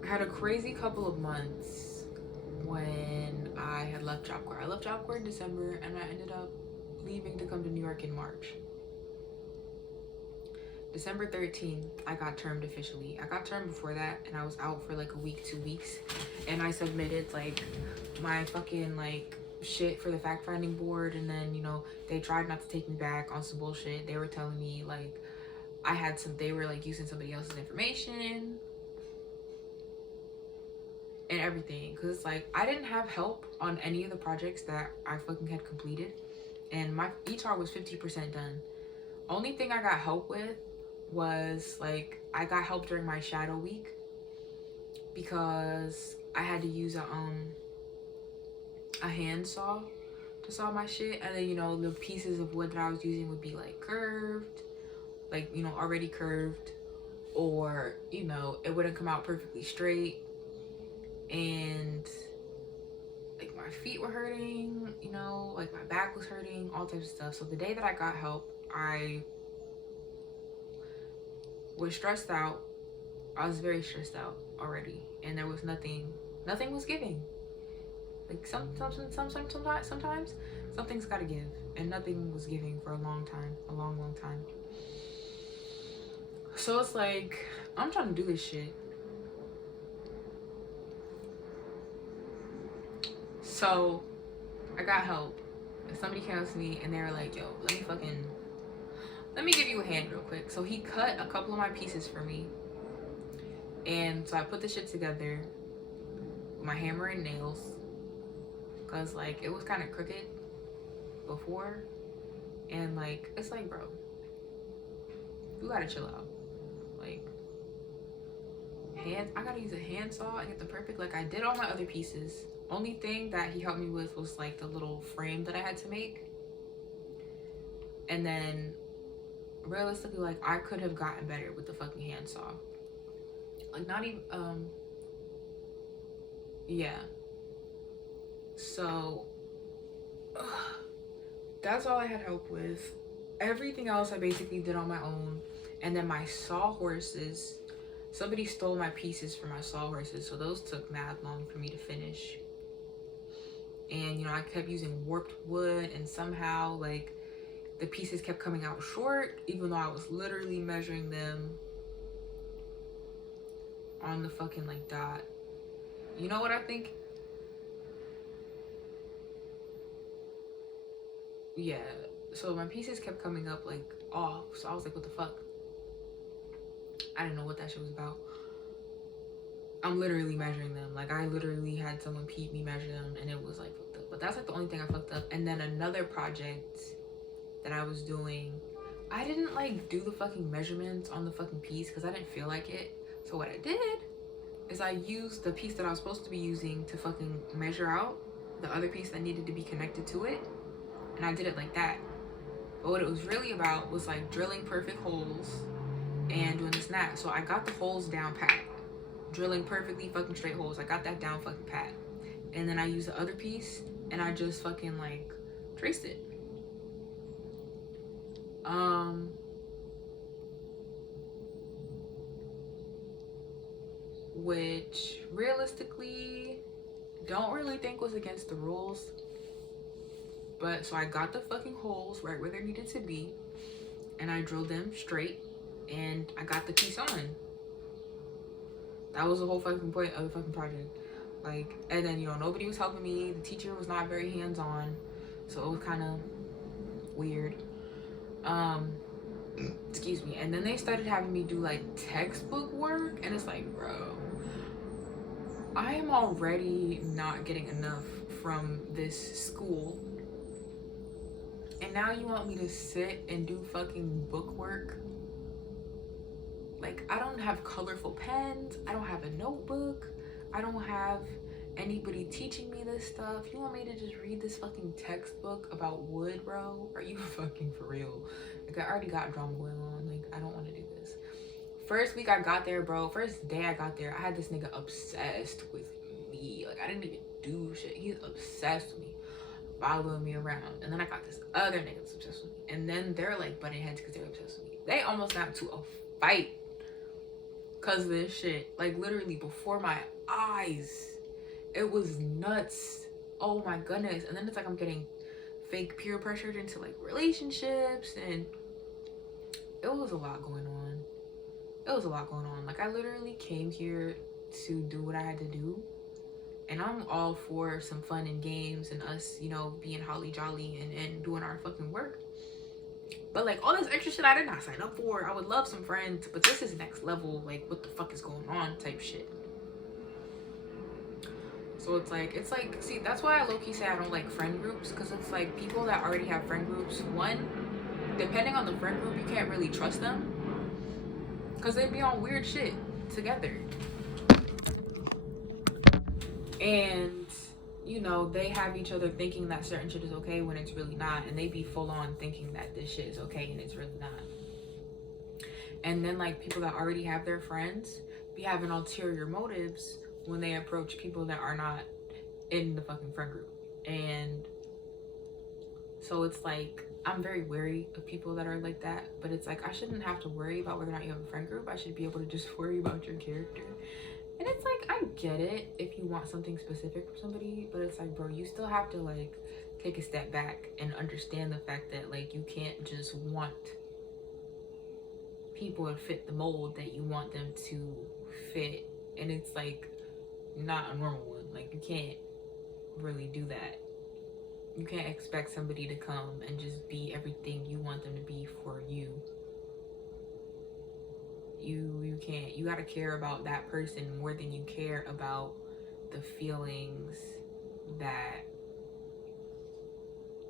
I had a crazy couple of months when I had left Job Corps. I left Job Corps in December, and I ended up leaving to come to New York in March. December 13th, I got termed officially. I got termed before that, and I was out for like a week, 2 weeks, and I submitted like my fucking like shit for the fact-finding board, and then, you know, they tried not to take me back on some bullshit. They were telling me like they were like using somebody else's information and everything, because it's like I didn't have help on any of the projects that I fucking had completed, and my ETAR was 50% done. Only thing I got help with was like I got help during my shadow week, because I had to use a handsaw to saw my shit, and then, you know, the pieces of wood that I was using would be like curved, like, you know, already curved, or, you know, it wouldn't come out perfectly straight, and like my feet were hurting, you know, like my back was hurting, all types of stuff. So the day that I got help, I was stressed out. I was very stressed out already, and there was nothing was giving. Like sometimes something's gotta give, and nothing was giving for a long time. So it's like, I'm trying to do this shit. So I got help. Somebody came up to me and they were like, yo, let me give you a hand real quick. So he cut a couple of my pieces for me, and so I put the shit together with my hammer and nails, because like it was kind of crooked before, and like it's like, bro, you gotta chill out. Like, I gotta use a handsaw and get the perfect, like I did all my other pieces. Only thing that he helped me with was like the little frame that I had to make, and then realistically, like, I could have gotten better with the fucking handsaw. Like, not even, yeah. So, that's all I had help with. Everything else I basically did on my own. And then my sawhorses, somebody stole my pieces for my sawhorses, so those took mad long for me to finish. And, you know, I kept using warped wood, and somehow, like, the pieces kept coming out short, even though I was literally measuring them on the fucking, like, dot. You know what I think? Yeah. So my pieces kept coming up, like, off. So I was like, what the fuck? I didn't know what that shit was about. I'm literally measuring them. Like, I literally had someone peep me measure them, and it was, like, fucked up. But that's, like, the only thing I fucked up. And then another project that I was doing, I didn't, like, do the fucking measurements on the fucking piece because I didn't feel like it. So what I did is I used the piece that I was supposed to be using to fucking measure out the other piece that needed to be connected to it. And I did it like that. But what it was really about was, like, drilling perfect holes and doing this and that. So I got the holes down pat. Drilling perfectly fucking straight holes. I got that down fucking pat. And then I used the other piece and I just fucking, like, traced it. Which realistically don't really think was against the rules. But so I got the fucking holes right where they needed to be, and I drilled them straight, and I got the piece on. That was the whole fucking point of the fucking project. Like, and then, you know, nobody was helping me. The teacher was not very hands-on, so it was kind of weird. Excuse me. And then they started having me do, like, textbook work, and it's like, bro, I am already not getting enough from this school, and now you want me to sit and do fucking book work? Like, I don't have colorful pens, I don't have a notebook, I don't have anybody teaching me this stuff. You want me to just read this fucking textbook about wood, bro? Are you fucking for real? Like, I already got drama going on. Like, I don't want to do this. First week I got there, bro, first day I got there, I had this nigga obsessed with me. Like, I didn't even do shit. He's obsessed with me, following me around. And then I got this other nigga that's obsessed with me. And then they're, like, butting heads because they're obsessed with me. They almost got into a fight because of this shit. Like, literally before my eyes. It was nuts. Oh my goodness. And then it's like I'm getting fake peer pressured into, like, relationships, and it was a lot going on. It was a lot going on. Like, I literally came here to do what I had to do, and I'm all for some fun and games and us, you know, being holly jolly and doing our fucking work. But, like, all this extra shit I did not sign up for. I would love some friends, but this is next level, like, what the fuck is going on type shit. So it's like, see, that's why I low-key say I don't like friend groups, because it's like people that already have friend groups, one, depending on the friend group, you can't really trust them, because they be on weird shit together. And, you know, they have each other thinking that certain shit is okay when it's really not, and they be full on thinking that this shit is okay and it's really not. And then, like, people that already have their friends be having ulterior motives when they approach people that are not in the fucking friend group. And so it's like, I'm very wary of people that are like that, but it's like, I shouldn't have to worry about whether or not you have a friend group. I should be able to just worry about your character. And it's like, I get it if you want something specific from somebody, but it's like, bro, you still have to, like, take a step back and understand the fact that, like, you can't just want people to fit the mold that you want them to fit. And it's like, not a normal one. Like, you can't really do that. You can't expect somebody to come and just be everything you want them to be for you. You can't. You gotta care about that person more than you care about the feelings that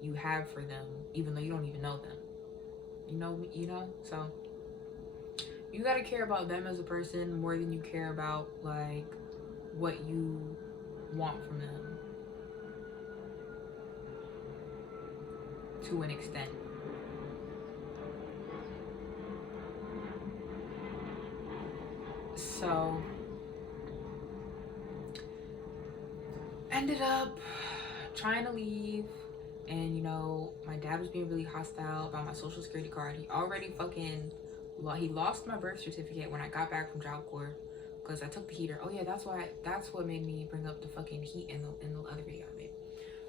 you have for them, even though you don't even know them. You know? So you gotta care about them as a person more than you care about, like, what you want from them, to an extent. So ended up trying to leave, and you know, my dad was being really hostile about my social security card. He already fucking he lost my birth certificate when I got back from Job Corps because I took the heater. Oh yeah, that's what made me bring up the fucking heat in the other video I made.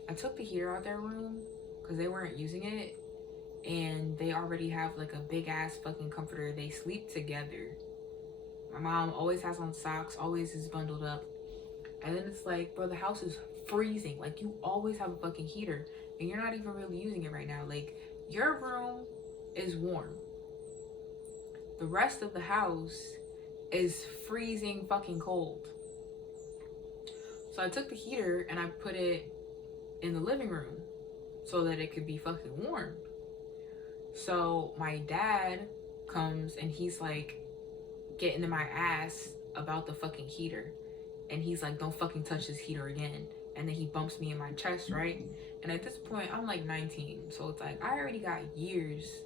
I took the heater out their room because they weren't using it, and they already have like a big ass fucking comforter. They sleep together. My mom always has on socks, always is bundled up. And then it's like, bro, the house is freezing. Like, you always have a fucking heater, and you're not even really using it right now. Like, your room is warm. The rest of the house is freezing fucking cold. So I took the heater and I put it in the living room so that it could be fucking warm. So my dad comes and he's like getting in my ass about the fucking heater. And he's like, don't fucking touch this heater again. And then he bumps me in my chest, right? And at this point, I'm like 19. So it's like, I already got years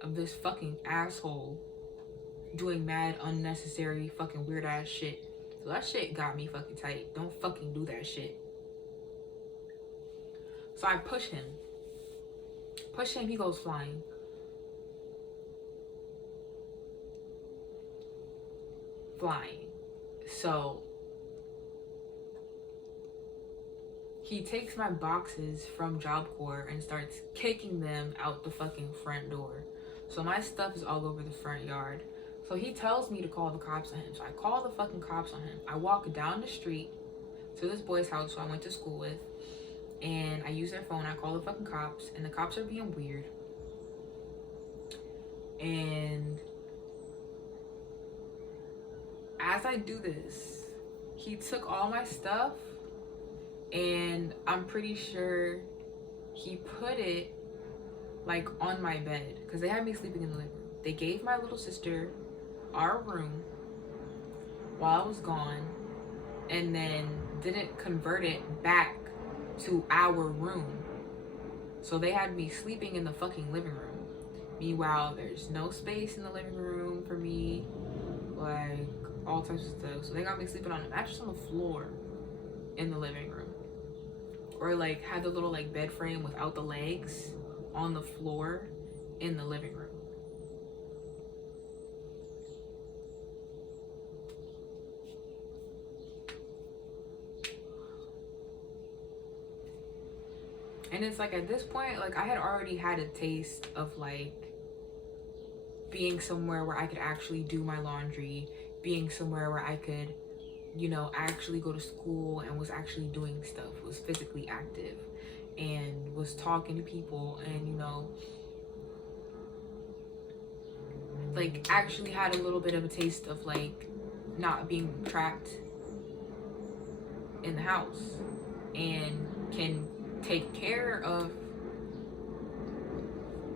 of this fucking asshole doing mad, unnecessary, fucking weird ass shit. So that shit got me fucking tight. Don't fucking do that shit. So I push him. Push him, he goes flying. Flying. So he takes my boxes from Job Corps and starts kicking them out the fucking front door. So my stuff is all over the front yard. So he tells me to call the cops on him. So I call the fucking cops on him. I walk down the street to this boy's house who I went to school with. And I use their phone. I call the fucking cops. And the cops are being weird. And as I do this, he took all my stuff. And I'm pretty sure he put it like on my bed. Because they had me sleeping in the living room. They gave my little sister our room while I was gone, and then didn't convert it back to our room. So they had me sleeping in the fucking living room. Meanwhile, there's no space in the living room for me, like all types of stuff. So they got me sleeping on a mattress on the floor in the living room, or like had the little like bed frame without the legs on the floor in the living room. And it's like, at this point, like, I had already had a taste of like being somewhere where I could actually do my laundry, being somewhere where I could, you know, actually go to school and was actually doing stuff, was physically active and was talking to people, and, you know, like actually had a little bit of a taste of like not being trapped in the house, and can take care of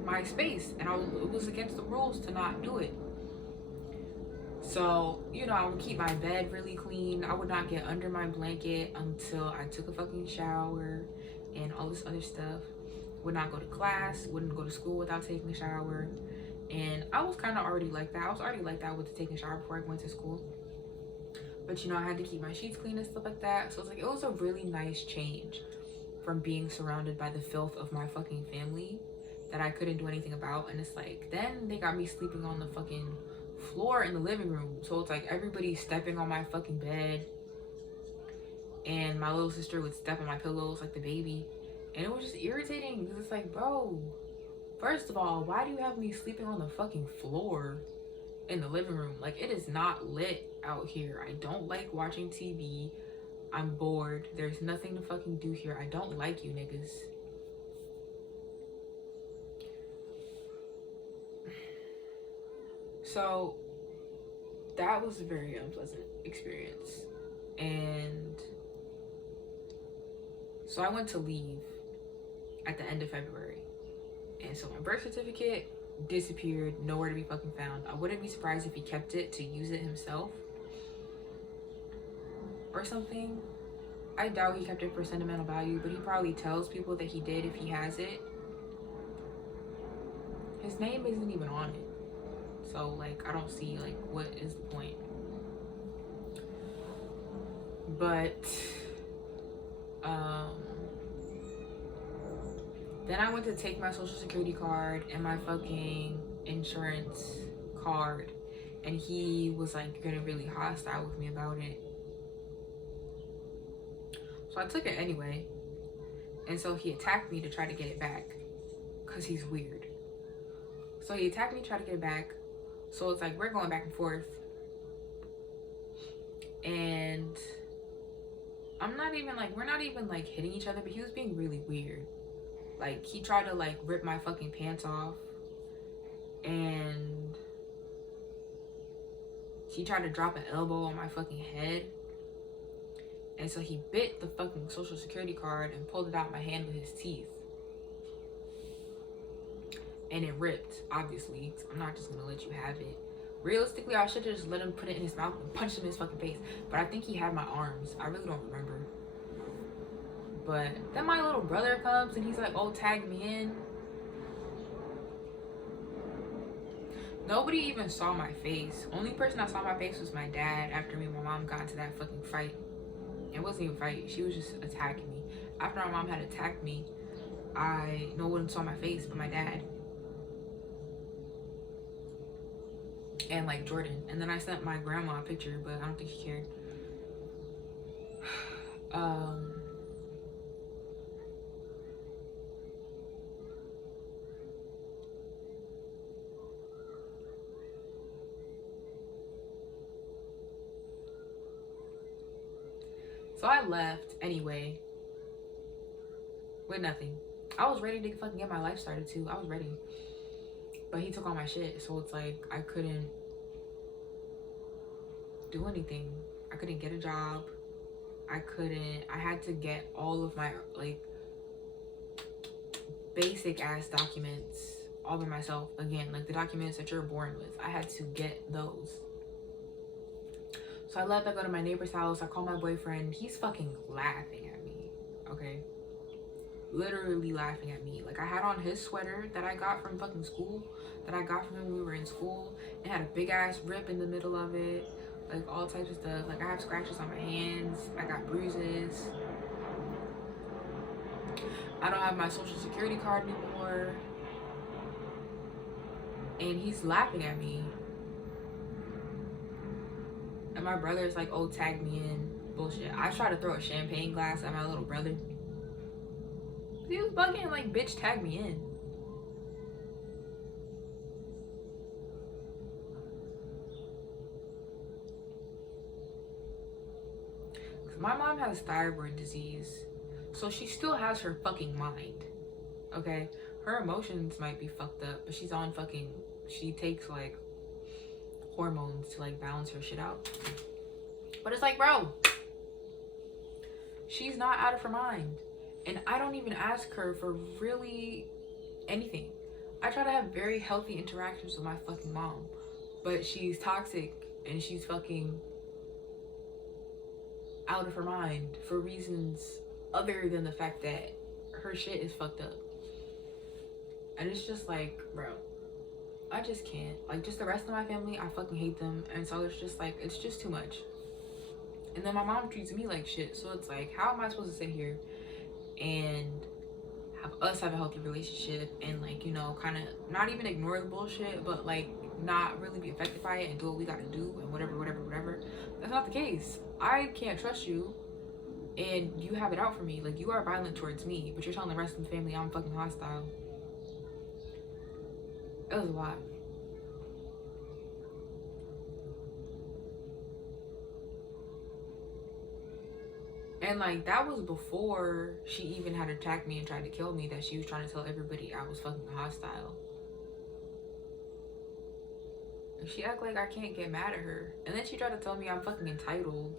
my space. And it was against the rules to not do it. So, you know, I would keep my bed really clean. I would not get under my blanket until I took a fucking shower and all this other stuff. Would not go to class, wouldn't go to school without taking a shower. And I was kind of already like that. I was already like that with taking a shower before I went to school. But, you know, I had to keep my sheets clean and stuff like that. So it's like, it was a really nice change from being surrounded by the filth of my fucking family that I couldn't do anything about. And it's like, then they got me sleeping on the fucking floor in the living room. So it's like everybody's stepping on my fucking bed, and my little sister would step on my pillows like the baby. And it was just irritating because it's like, bro, first of all, why do you have me sleeping on the fucking floor in the living room? Like, it is not lit out here. I don't like watching TV. I'm bored. There's nothing to fucking do here. I don't like you niggas. So that was a very unpleasant experience. And so I went to leave at the end of February. And so my birth certificate disappeared, nowhere to be fucking found. I wouldn't be surprised if he kept it to use it himself or something. I doubt he kept it for sentimental value, but he probably tells people that he did if he has it. His name isn't even on it. So, like, I don't see, like, what is the point? But then I went to take my social security card and my fucking insurance card, and he was like getting really hostile with me about it. So I took it anyway, and so he attacked me to try to get it back because he's weird. So he attacked me to try to get it back. So it's like we're going back and forth, and we're not even like hitting each other, but he was being really weird. Like, he tried to like rip my fucking pants off, and he tried to drop an elbow on my fucking head. And so he bit the fucking social security card and pulled it out my hand with his teeth. And it ripped, obviously. I'm not just gonna let you have it. Realistically, I should have just let him put it in his mouth and punched him in his fucking face. But I think he had my arms. I really don't remember. But then my little brother comes and he's like, oh, tag me in. Nobody even saw my face. Only person that saw my face was my dad after me and my mom got into that fucking fight. It wasn't even a fight. She was just attacking me. After my mom had attacked me, no one saw my face but my dad. And like Jordan. And then I sent my grandma a picture, but I don't think she cared. So I left anyway with nothing. I was ready to fucking get my life started too. I was ready. But he took all my shit. So it's like I couldn't do anything. I couldn't get a job. I had to get all of my like basic ass documents all by myself. Again, like the documents that you're born with. I had to get those. So I left, I go to my neighbor's house, I call my boyfriend, he's fucking laughing at me, okay? Literally laughing at me. Like, I had on his sweater that I got from fucking school, that I got from him when we were in school. It had a big ass rip in the middle of it, like all types of stuff. Like, I have scratches on my hands, I got bruises. I don't have my social security card anymore. And he's laughing at me. And my brother's like, oh, tag me in. Bullshit. I tried to throw a champagne glass at my little brother. He was bugging like, bitch, tag me in. Cause my mom has thyroid disease. So she still has her fucking mind. Okay? Her emotions might be fucked up, but she's on fucking, she takes like hormones to like balance her shit out. But it's like, bro, she's not out of her mind. And I don't even ask her for really anything. I try to have very healthy interactions with my fucking mom, but she's toxic and she's fucking out of her mind for reasons other than the fact that her shit is fucked up. And it's just like, bro, I just can't. Like, just the rest of my family, I fucking hate them. And so it's just like, it's just too much. And then my mom treats me like shit. So it's like, how am I supposed to sit here and have a healthy relationship and like, you know, kind of not even ignore the bullshit, but like not really be affected by it and do what we gotta do and whatever. That's not the case. I can't trust you and you have it out for me. Like, you are violent towards me, but you're telling the rest of the family I'm fucking hostile. It was a lot. And like, that was before she even had attacked me and tried to kill me, that she was trying to tell everybody I was fucking hostile. And she act like I can't get mad at her. And then she tried to tell me I'm fucking entitled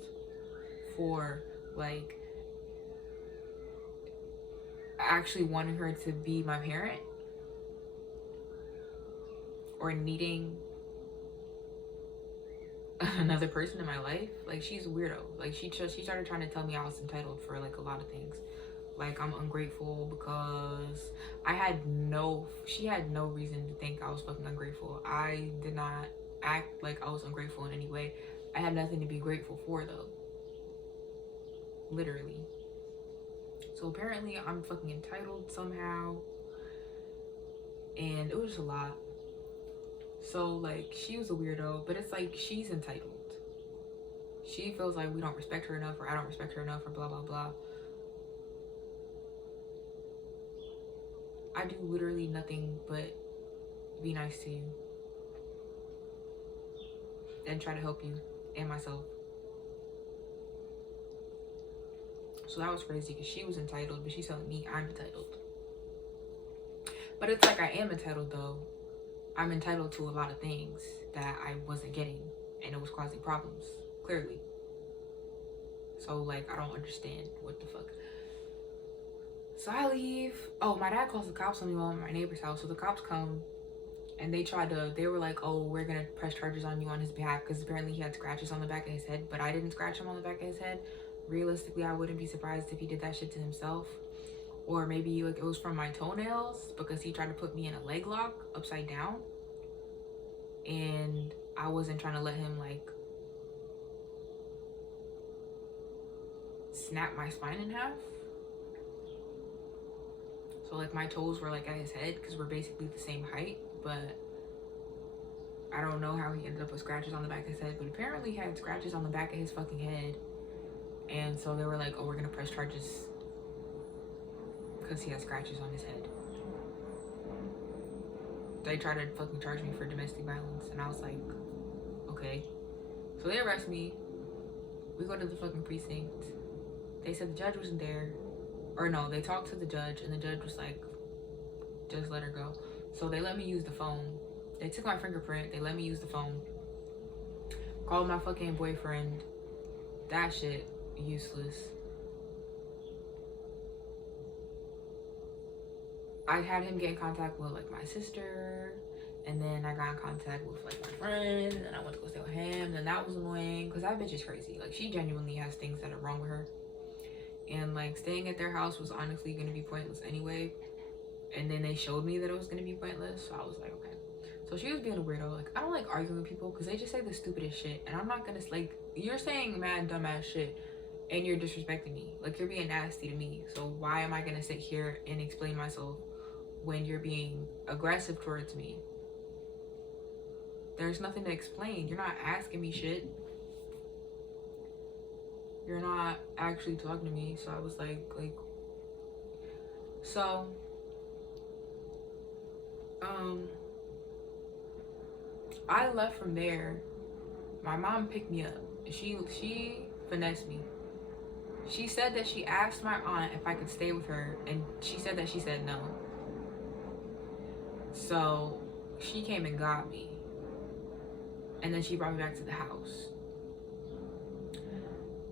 for like actually wanting her to be my parent or needing another person in my life. Like, she's a weirdo. Like, she started trying to tell me I was entitled for like a lot of things. Like, I'm ungrateful because she had no reason to think I was fucking ungrateful. I did not act like I was ungrateful in any way. I had nothing to be grateful for though. literally. So apparently I'm fucking entitled somehow, and it was just a lot. So like she was a weirdo, but it's like she's entitled. She feels like we don't respect her enough, or I don't respect her enough, or blah blah blah. I do literally nothing but be nice to you and try to help you and myself. So that was crazy because she was entitled, but she's telling me I'm entitled. But it's like I am entitled though. I'm entitled to a lot of things that I wasn't getting, and it was causing problems, clearly. So like I don't understand what the fuck. So I leave. Oh, my dad calls the cops on me while I'm at my neighbor's house. So the cops come and they were like, oh, we're gonna press charges on you on his behalf because apparently he had scratches on the back of his head, but I didn't scratch him on the back of his head. Realistically, I wouldn't be surprised if he did that shit to himself. Or maybe like it was from my toenails because he tried to put me in a leg lock upside down. And I wasn't trying to let him like snap my spine in half. So like my toes were like at his head because we're basically the same height, but I don't know how he ended up with scratches on the back of his head, but apparently he had scratches on the back of his fucking head. And so they were like, oh, we're gonna press charges because he has scratches on his head. They tried to fucking charge me for domestic violence, and I was like, okay. So they arrest me. We go to the fucking precinct. They said the judge wasn't there. Or no, they talked to the judge, and the judge was like, just let her go. So they let me use the phone. They took my fingerprint. They let me use the phone. Called my fucking boyfriend. That shit, useless. I had him get in contact with like my sister, and then I got in contact with like my friend, and I went to go stay with him, and that was annoying because that bitch is crazy. Like she genuinely has things that are wrong with her, and like staying at their house was honestly gonna be pointless anyway. And then they showed me that it was gonna be pointless, so I was like, okay. So she was being a weirdo. Like I don't like arguing with people because they just say the stupidest shit, and I'm not gonna like, you're saying mad dumbass shit and you're disrespecting me. Like you're being nasty to me. So why am I gonna sit here and explain myself when you're being aggressive towards me? There's nothing to explain. You're not asking me shit. You're not actually talking to me. So I was like, so, I left from there. My mom picked me up. She finessed me. She said that she asked my aunt if I could stay with her, and she said that she said no. So she came and got me, and then she brought me back to the house,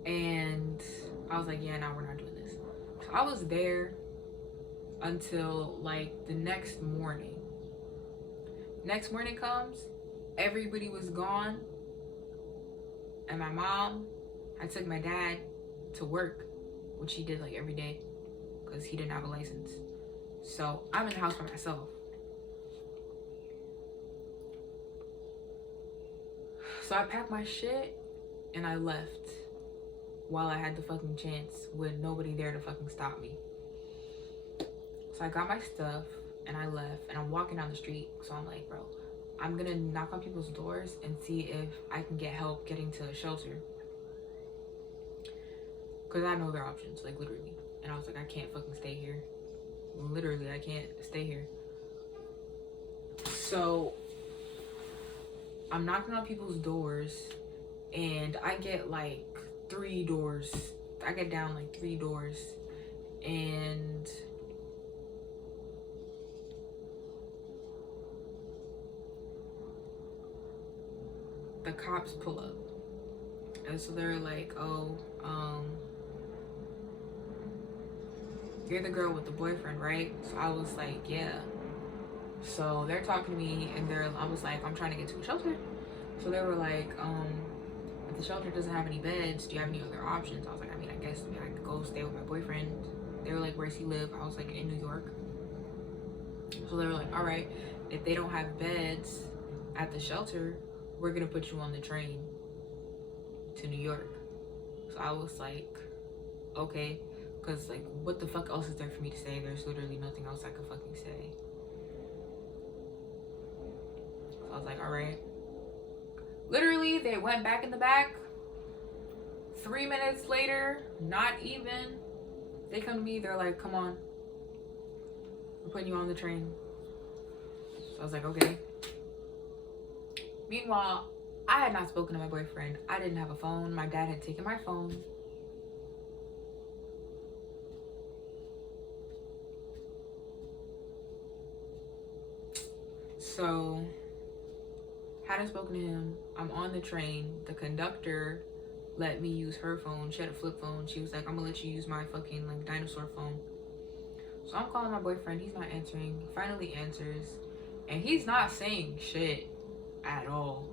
and I was like, yeah, no, we're not doing this. So I was there until like the next morning. Next morning comes, everybody was gone, and my mom, I took my dad to work, which he did like every day because he didn't have a license. So I'm in the house by myself. So I packed my shit and I left while I had the fucking chance with nobody there to fucking stop me. So I got my stuff and I left, and I'm walking down the street. So I'm like, bro, I'm gonna knock on people's doors and see if I can get help getting to a shelter. Cause I know their options, like literally. And I was like, I can't fucking stay here. Literally, I can't stay here. So I'm knocking on people's doors, and I get like 3 doors. I get down like 3 doors, and the cops pull up. And so they're like, oh, you're the girl with the boyfriend, right? So I was like, yeah. So they're talking to me, and I was like, I'm trying to get to a shelter. So they were like, if the shelter doesn't have any beds, do you have any other options? I was like, I mean, I guess I could go stay with my boyfriend. They were like, where's he live? I was like, in New York. So they were like, all right, if they don't have beds at the shelter, we're gonna put you on the train to New York. So I was like, okay, because like what the fuck else is there for me to say? There's literally nothing else I could fucking say. So I was like, all right. Literally, they went back in the back. 3 minutes later, not even, they come to me, they're like, come on, we're putting you on the train. So I was like, okay. Meanwhile, I had not spoken to my boyfriend. I didn't have a phone. My dad had taken my phone. So, hadn't spoken to him. I'm on the train. The conductor let me use her phone. She had a flip phone. She was like, I'm gonna let you use my fucking like dinosaur phone. So I'm calling my boyfriend. He's not answering. He finally answers. And he's not saying shit at all.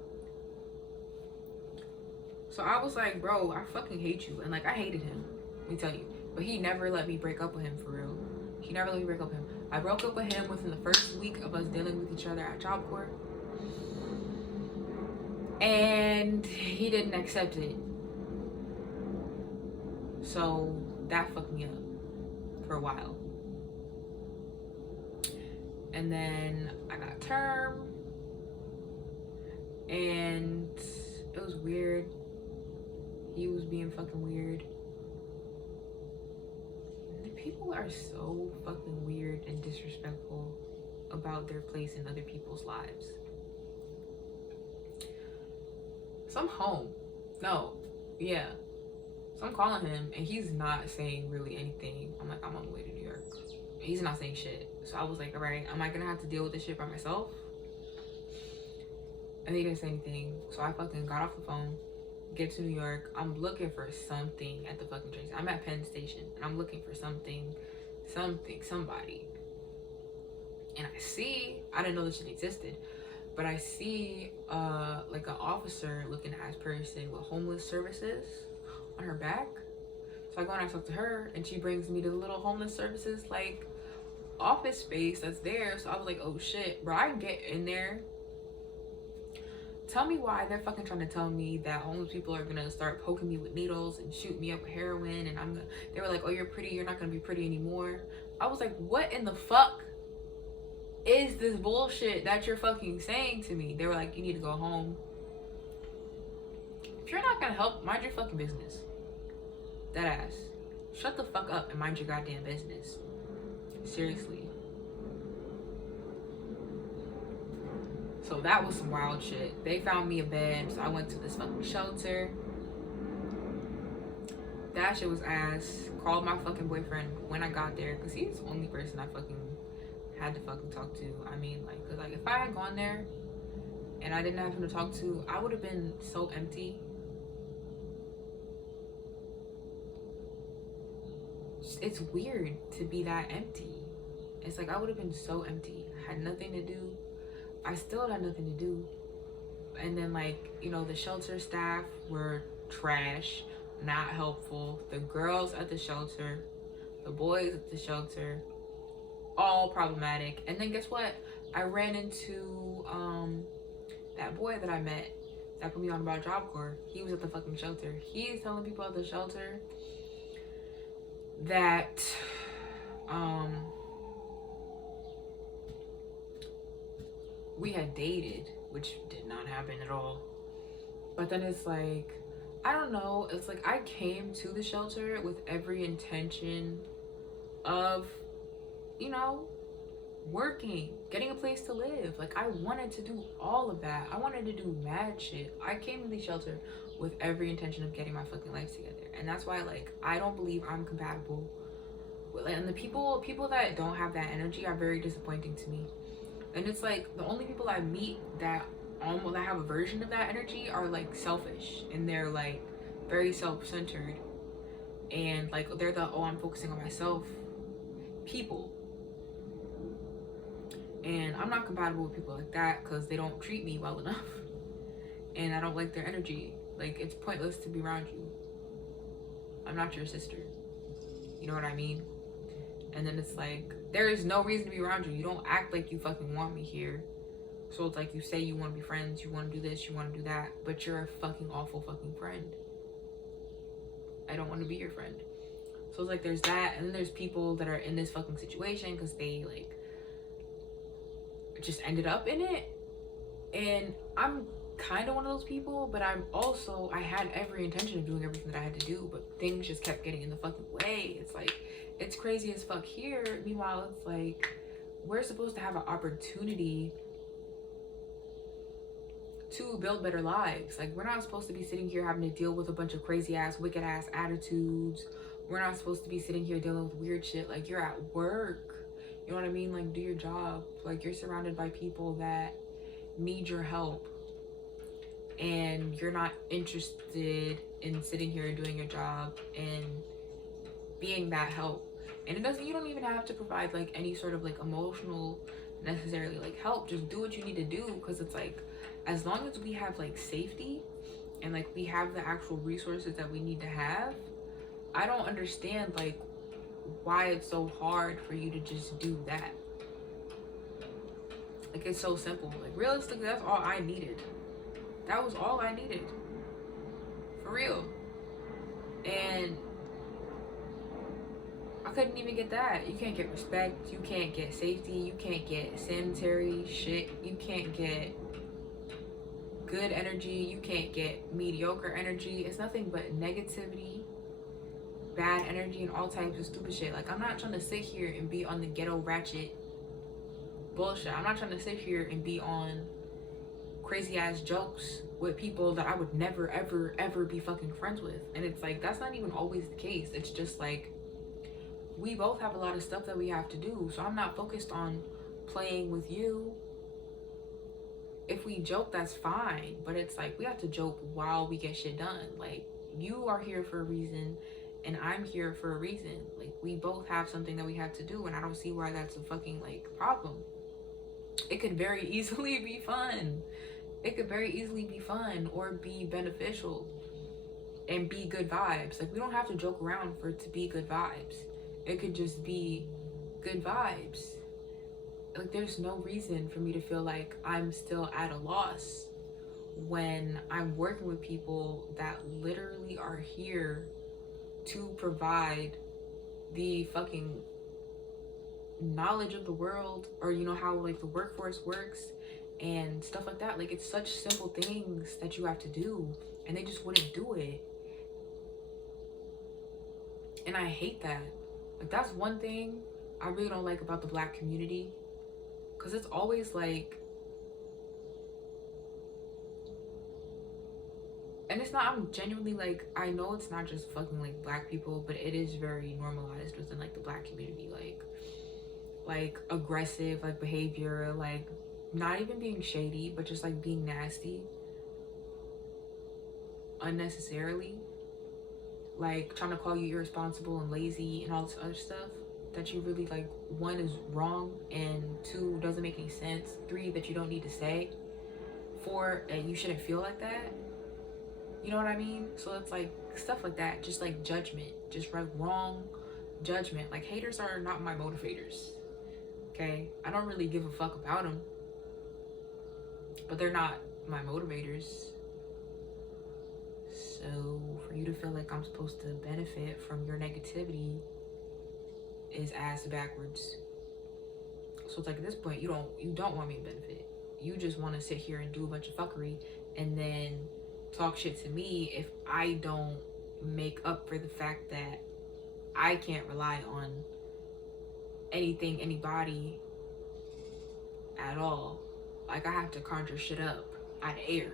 So I was like, bro, I fucking hate you. And like, I hated him. Let me tell you. But he never let me break up with him, for real. He never let me break up with him. I broke up with him within the first week of us dealing with each other at Job Corps. And he didn't accept it. So that fucked me up for a while. And then I got term. And it was weird. He was being fucking weird. People are so fucking weird and disrespectful about their place in other people's lives. So I'm home. No. Yeah. So I'm calling him and he's not saying really anything. I'm like, I'm on the way to New York. He's not saying shit. So I was like, all right, am I gonna have to deal with this shit by myself? And he didn't say anything. So I fucking got off the phone, get to New York. I'm looking for something at the fucking train station. I'm at Penn Station and I'm looking for somebody. And I see, I didn't know this shit existed, but I see like an officer looking ass person with homeless services on her back. So I go and I talk to her and she brings me to the little homeless services like office space that's there. So I was like, oh shit, bro, I can get in there. Tell me why they're fucking trying to tell me that homeless people are gonna start poking me with needles and shoot me up with heroin, and they were like, oh, you're pretty, you're not gonna be pretty anymore. I was like, what in the fuck is this bullshit that you're fucking saying to me? They were like, you need to go home. If you're not gonna help, mind your fucking business. That ass. Shut the fuck up and mind your goddamn business. Seriously. So that was some wild shit. They found me a bed, so I went to this fucking shelter. That shit was ass. Called my fucking boyfriend when I got there, because he's the only person I fucking had to fucking talk to. I mean, like, cause like if I had gone there and I didn't have him to talk to, I would have been so empty. It's weird to be that empty. It's like I would have been so empty. I had nothing to do. I still had nothing to do. And then like, you know, the shelter staff were trash, not helpful. The girls at the shelter, the boys at the shelter, all problematic. And then guess what? I ran into that boy that I met that put me on about Job Corps. He was at the fucking shelter. He's telling people at the shelter that we had dated, which did not happen at all. But then it's like, I don't know, it's like I came to the shelter with every intention of, you know, working, getting a place to live. Like I wanted to do all of that. I wanted to do mad shit. I came to the shelter with every intention of getting my fucking life together. And that's why, like, I don't believe I'm compatible with, and the people that don't have that energy are very disappointing to me. And it's like the only people I meet that almost have a version of that energy are like selfish, and they're like very self-centered, and like they're the, oh, I'm focusing on myself people. And I'm not compatible with people like that because they don't treat me well enough, and I don't like their energy. Like, it's pointless to be around you. I'm not your sister, you know what I mean? And then it's like, there is no reason to be around you. You don't act like you fucking want me here. So it's like, you say you want to be friends, you want to do this, you want to do that, but you're a fucking awful fucking friend. I don't want to be your friend. So it's like there's that, and then there's people that are in this fucking situation because they like just ended up in it. And I'm kind of one of those people, but I had every intention of doing everything that I had to do, but things just kept getting in the fucking way. It's like, it's crazy as fuck here. Meanwhile, it's like, we're supposed to have an opportunity to build better lives. Like, we're not supposed to be sitting here having to deal with a bunch of crazy ass, wicked ass attitudes. We're not supposed to be sitting here dealing with weird shit. Like, you're at work. You know what I mean? Like, do your job. Like, you're surrounded by people that need your help, and you're not interested in sitting here and doing your job and being that help. And you don't even have to provide like any sort of like emotional necessarily like help. Just do what you need to do, because it's like, as long as we have like safety and like we have the actual resources that we need to have, I don't understand like why it's so hard for you to just do that. Like, it's so simple. Like, realistically, that's all I needed. That was all I needed. For real. And I couldn't even get that. You can't get respect. You can't get safety. You can't get sanitary shit. You can't get good energy. You can't get mediocre energy. It's nothing but negativity, bad energy, and all types of stupid shit. Like, I'm not trying to sit here and be on the ghetto ratchet bullshit. I'm not trying to sit here and be on crazy ass jokes with people that I would never ever ever be fucking friends with. And it's like, that's not even always the case. It's just like, we both have a lot of stuff that we have to do, so I'm not focused on playing with you. If we joke, that's fine, but it's like, we have to joke while we get shit done. Like, you are here for a reason and I'm here for a reason. Like, we both have something that we have to do, and I don't see why that's a fucking like problem. It could very easily be fun. It could very easily be fun or be beneficial and be good vibes. Like, we don't have to joke around for it to be good vibes. It could just be good vibes. Like, there's no reason for me to feel like I'm still at a loss when I'm working with people that literally are here to provide the fucking knowledge of the world, or you know how like the workforce works and stuff like that. Like, it's such simple things that you have to do, and they just wouldn't do it. And I hate that. Like, that's one thing I really don't like about the Black community, because it's always like, and it's not, I'm genuinely like, I know it's not just fucking like Black people, but it is very normalized within like the Black community, like aggressive like behavior, like not even being shady, but just like being nasty unnecessarily, like trying to call you irresponsible and lazy and all this other stuff that you really like, one, is wrong, and two, doesn't make any sense, three, that you don't need to say, four, and you shouldn't feel like that. You know what I mean? So it's like stuff like that, just like judgment, just like wrong judgment. Like, haters are not my motivators. Okay, I don't really give a fuck about them, but they're not my motivators. So for you to feel like I'm supposed to benefit from your negativity is ass backwards. So it's like, at this point, you don't want me to benefit. You just want to sit here and do a bunch of fuckery and then talk shit to me if I don't make up for the fact that I can't rely on anything, anybody at all. Like, I have to conjure shit up out of air.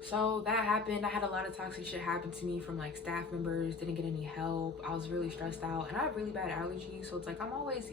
So that happened. I had a lot of toxic shit happen to me from like staff members, didn't get any help. I was really stressed out, and I have really bad allergies, so it's like I'm always